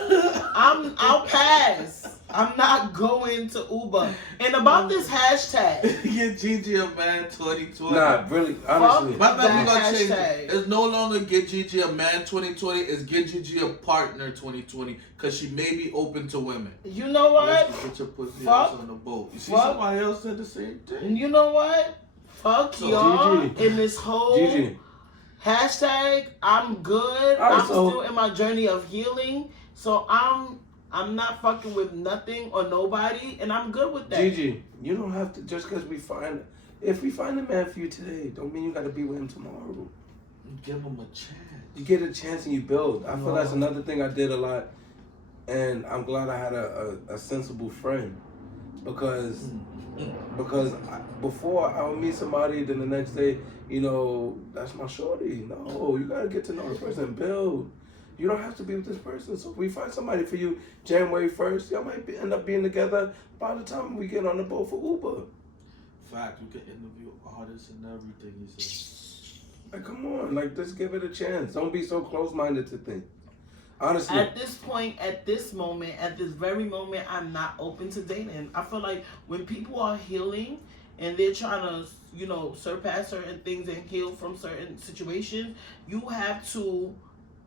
I'll pass. I'm not going to Uber. And about this hashtag. Get Gigi a man 2020. Nah, really, honestly. My bad, we gonna change hashtag. it. It's no longer get Gigi a man 2020. It's get Gigi a partner 2020. Because she may be open to women. You know what? Let's put your pussy ass on the boat. You see somebody else said the same thing? You know what? Fuck So, y'all Gigi. in this whole Gigi. hashtag. I'm good. All right, I'm still in my journey of healing. So I'm not fucking with nothing or nobody, and I'm good with that. Gigi, you don't have to, just because if we find a man for you today, don't mean you got to be with him tomorrow. Give him a chance. You get a chance and you build. I feel that's another thing I did a lot, and I'm glad I had a sensible friend, because before I would meet somebody, then the next day, you know, that's my shorty. No, you got to get to know the person and build. You don't have to be with this person. So if we find somebody for you January 1st, y'all might end up being together by the time we get on the boat for Uber. Fact, we can interview artists and everything, he said. Like, come on. Like, just give it a chance. Don't be so close-minded to things. Honestly. At this point, at this moment, at this very moment, I'm not open to dating. I feel like when people are healing and they're trying to, you know, surpass certain things and heal from certain situations, you have to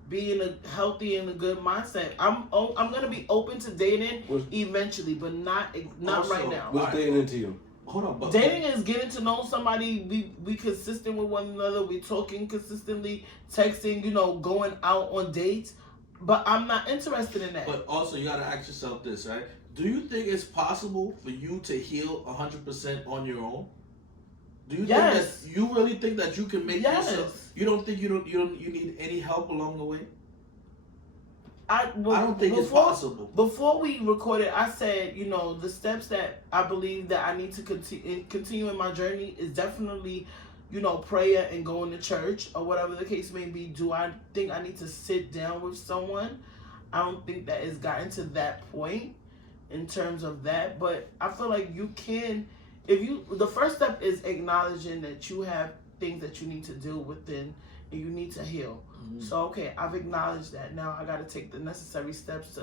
be in a healthy and a good mindset. I'm gonna be open to dating eventually, but not Also, right now. What's dating into you? Hold on, but Dating is getting to know somebody. We consistent with one another. We talking consistently, texting. You know, going out on dates. But I'm not interested in that. But also, you gotta ask yourself this, right? Do you think it's possible for you to heal 100% on your own? Do you think that you really think that you can make yourself? You don't think you need any help along the way? I don't think it's possible. Before we recorded, I said, you know, the steps that I believe that I need to continue in my journey is definitely, you know, prayer and going to church or whatever the case may be. Do I think I need to sit down with someone? I don't think that it's gotten to that point in terms of that, but I feel like you can. The first step is acknowledging that you have things that you need to deal with and you need to heal. Mm-hmm. So, okay, I've acknowledged that. Now I got to take the necessary steps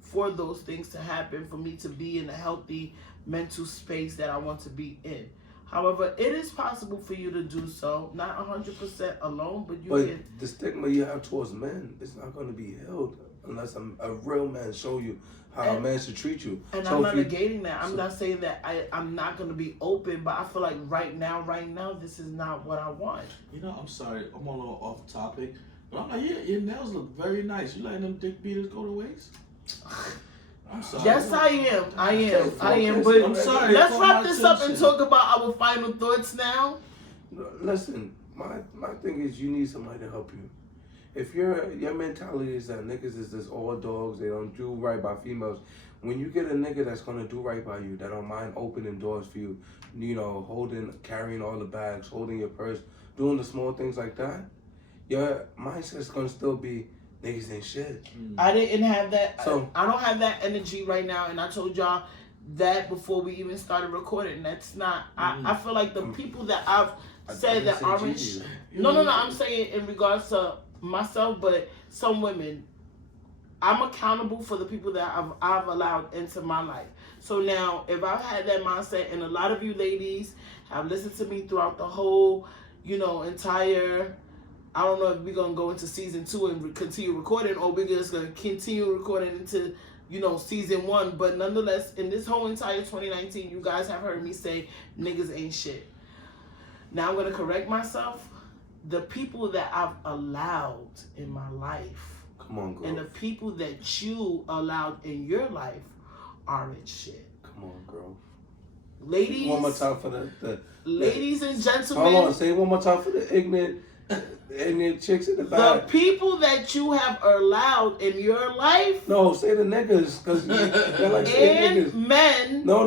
for those things to happen, for me to be in a healthy mental space that I want to be in. However, it is possible for you to do so, not 100% alone, but can. The stigma you have towards men is not going to be healed unless a real man show you how a man should treat you. And so I'm not negating that. I'm not saying that I'm not going to be open, but I feel like right now, this is not what I want. You know, I'm sorry, I'm a little off topic, but I'm like, your nails look very nice. You letting them dick beaters go to waste? I'm sorry. Yes, I am. But I'm sorry. Let's wrap this up and talk about our final thoughts now. Listen, my thing is you need somebody to help you. If your mentality is that niggas is just all dogs, they don't do right by females, when you get a nigga that's gonna do right by you, that don't mind opening doors for you, you know, carrying all the bags, holding your purse, doing the small things like that, your mindset's gonna still be niggas ain't shit. I didn't have that. So I don't have that energy right now, and I told y'all that before we even started recording. That's not. I feel like the people that I've said that aren't. No. I'm saying in regards to myself, but some women, I'm accountable for the people that I've allowed into my life. So now, if I've had that mindset, and a lot of you ladies have listened to me throughout the whole, you know, entire, I don't know if we're gonna go into season 2 and continue recording, or we're just gonna continue recording into, you know, season 1. But nonetheless, in this whole entire 2019, you guys have heard me say niggas ain't shit. Now I'm gonna correct myself. The people that I've allowed in my life, come on, girl, and the people that you allowed in your life aren't shit. Come Come on, girl. Ladies. One more time for the ladies and gentlemen. Hold on, say it one more time for the ignorant chicks in the The back. people that you have allowed in your life. No, say the niggas, because they're like saying niggas. And men. No.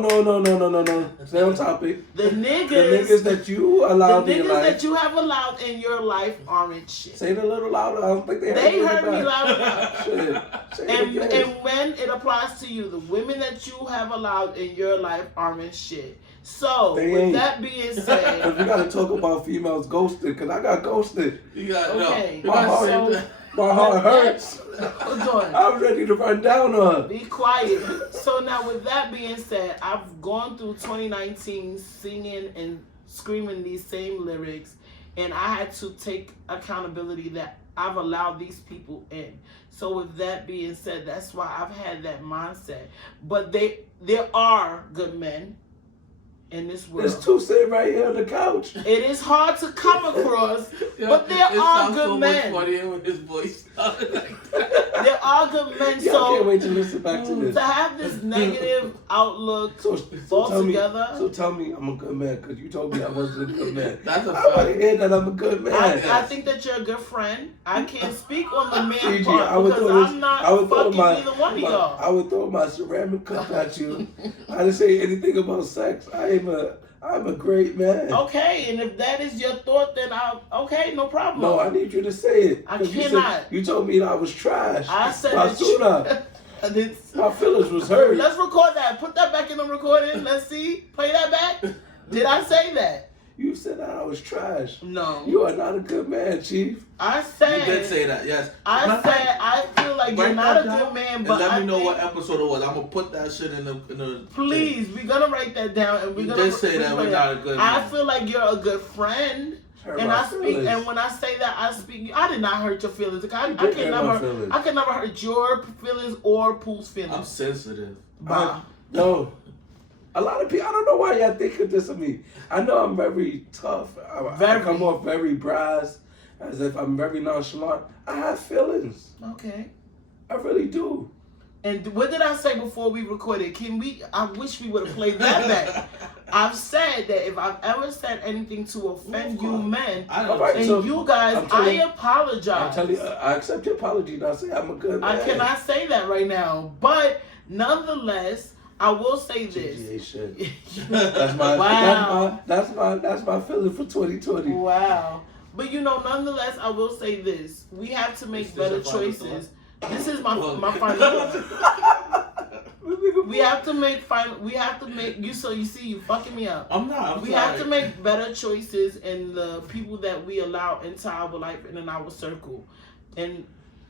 Stay on topic. The niggas. The niggas that you allowed in your life. The niggas that you have allowed in your life aren't shit. Say it a little louder. I don't think they heard me loud enough. Shit. And when it applies to you, the women that you have allowed in your life aren't shit. So, with that being said... Because we got to talk about females ghosted, because I got ghosted. You got, okay. No. My heart hurts. Hold on. I'm ready to run down on her. Be quiet. So now, with that being said, I've gone through 2019 singing and screaming these same lyrics, and I had to take accountability that I've allowed these people in. So with that being said, that's why I've had that mindset. But there are good men in this world. There's two sitting right here on the couch. It is hard to come across, but there are good men. Much funnier when his voice sounded like that. There are good men. Yeah, I can't wait to listen back to this. To have this negative outlook altogether. So tell me I'm a good man, because you told me I wasn't a good man. That's a I want fact. to hear that I'm a good man. I think that you're a good friend. I can't speak on the man Gigi, part because I'm not fucking either one of y'all. I would throw my ceramic cup at you. I didn't say anything about sex. I'm a great man. Okay, and if that is your thought, then okay, no problem. No, I need you to say it. I cannot. You told me that I was trash. I said Basura. My feelings was hurt. Let's record that. Put that back in the recording. Let's see. Play that back. Did I say that? You said that I was trash. No. You are not a good man, Chief. I said. You did say that, yes. I said I feel like you're not a good man, but let me know what episode it was. I'm gonna put that shit in the Please, we're gonna write that down, and we're gonna. You did say that we're not a good man. I feel like you're a good friend. And I speak, and when I say that, I speak. I did not hurt your feelings. I can never hurt your feelings or Pooh's feelings. I'm sensitive. No. A lot of people, I don't know why y'all think of this of me. I know I'm very tough. I come off very brass, as if I'm very nonchalant. I have feelings. Okay. I really do. And what did I say before we recorded? I wish we would have played that back. I've said that if I've ever said anything to offend you men, you guys, I apologize. I'm telling you, I accept your apology. Now say I'm a good man. I cannot say that right now. But nonetheless, I will say this. That's my wow. That's my feeling for 2020. Wow. But nonetheless, I will say this. We have to make better choices. This is my final thought. We have to make you see you fucking me up. I'm not. We have to make better choices in the people that we allow into our life and in our circle. And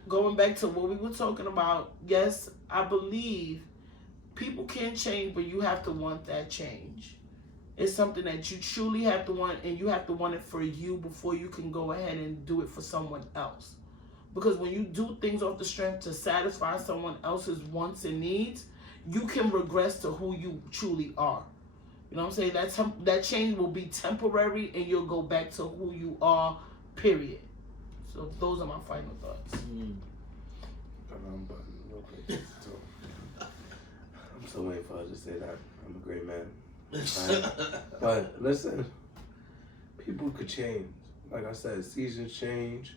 going back to what we were talking about, yes, I believe people can change, but you have to want that change. It's something that you truly have to want, and you have to want it for you before you can go ahead and do it for someone else. Because when you do things off the strength to satisfy someone else's wants and needs, you can regress to who you truly are. You know what I'm saying? That change will be temporary, and you'll go back to who you are, period. So those are my final thoughts. I'm so waiting for her to say that. I'm a great man. Right? But listen, people could change. Like I said, seasons change,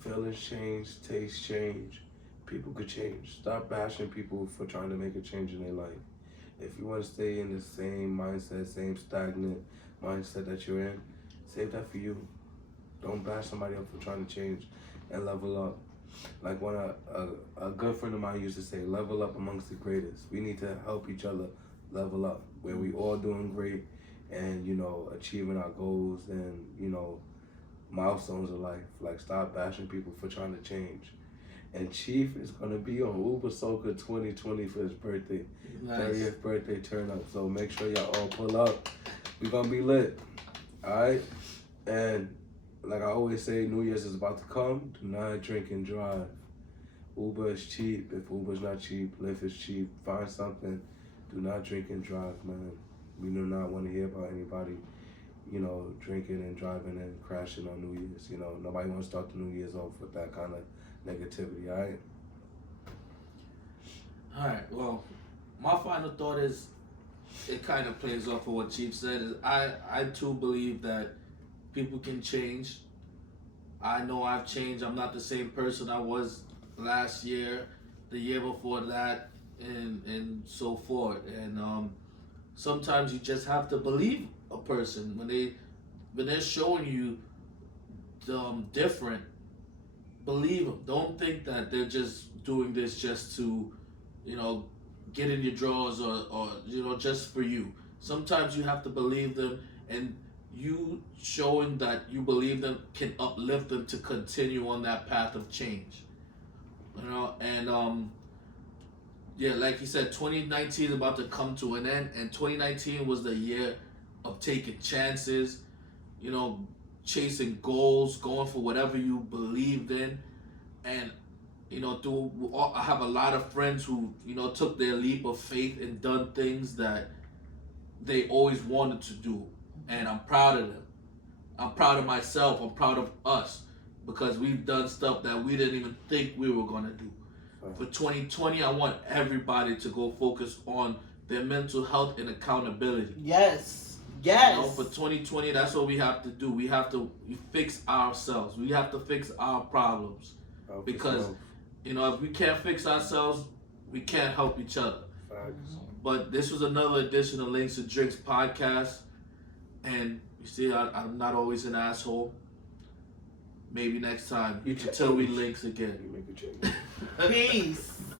feelings change, tastes change. People could change. Stop bashing people for trying to make a change in their life. If you want to stay in the same mindset, same stagnant mindset that you're in, save that for you. Don't bash somebody up for trying to change and level up. Like when a good friend of mine used to say, level up amongst the greatest. We need to help each other level up, where we all doing great and, achieving our goals and, milestones of life. Like, stop bashing people for trying to change. And Chief is going to be on Uber Soca 2020 for his birthday. Nice. 30th birthday turn up. So make sure y'all all pull up. We're going to be lit. All right? And like I always say, New Year's is about to come. Do not drink and drive. Uber is cheap. If Uber's not cheap, Lyft is cheap. Find something. Do not drink and drive, man. We do not want to hear about anybody, drinking and driving and crashing on New Year's. Nobody wants to start the New Year's off with that kind of negativity, all right? All right, well, my final thought is it kind of plays off of what Chief said. Is I too believe that people can change. I know I've changed. I'm not the same person I was last year, the year before that, and so forth. And sometimes you just have to believe a person when they're showing you different. Believe them. Don't think that they're just doing this just to, get in your drawers or just for you. Sometimes you have to believe them, and you showing that you believe them can uplift them to continue on that path of change. And yeah, like you said, 2019 is about to come to an end, and 2019 was the year of taking chances, chasing goals, going for whatever you believed in. And I have a lot of friends who took their leap of faith and done things that they always wanted to do, and I'm proud of them. I'm proud of myself. I'm proud of us, because we've done stuff that we didn't even think we were gonna do. For 2020, I want everybody to go focus on their mental health and accountability. Yes. For 2020, that's what we have to do. We have to fix ourselves. We have to fix our problems. Because if we can't fix ourselves, we can't help each other. But this was another edition of Links and Drinks podcast, and you see, I'm not always an asshole. Maybe next time, until we links again. Peace.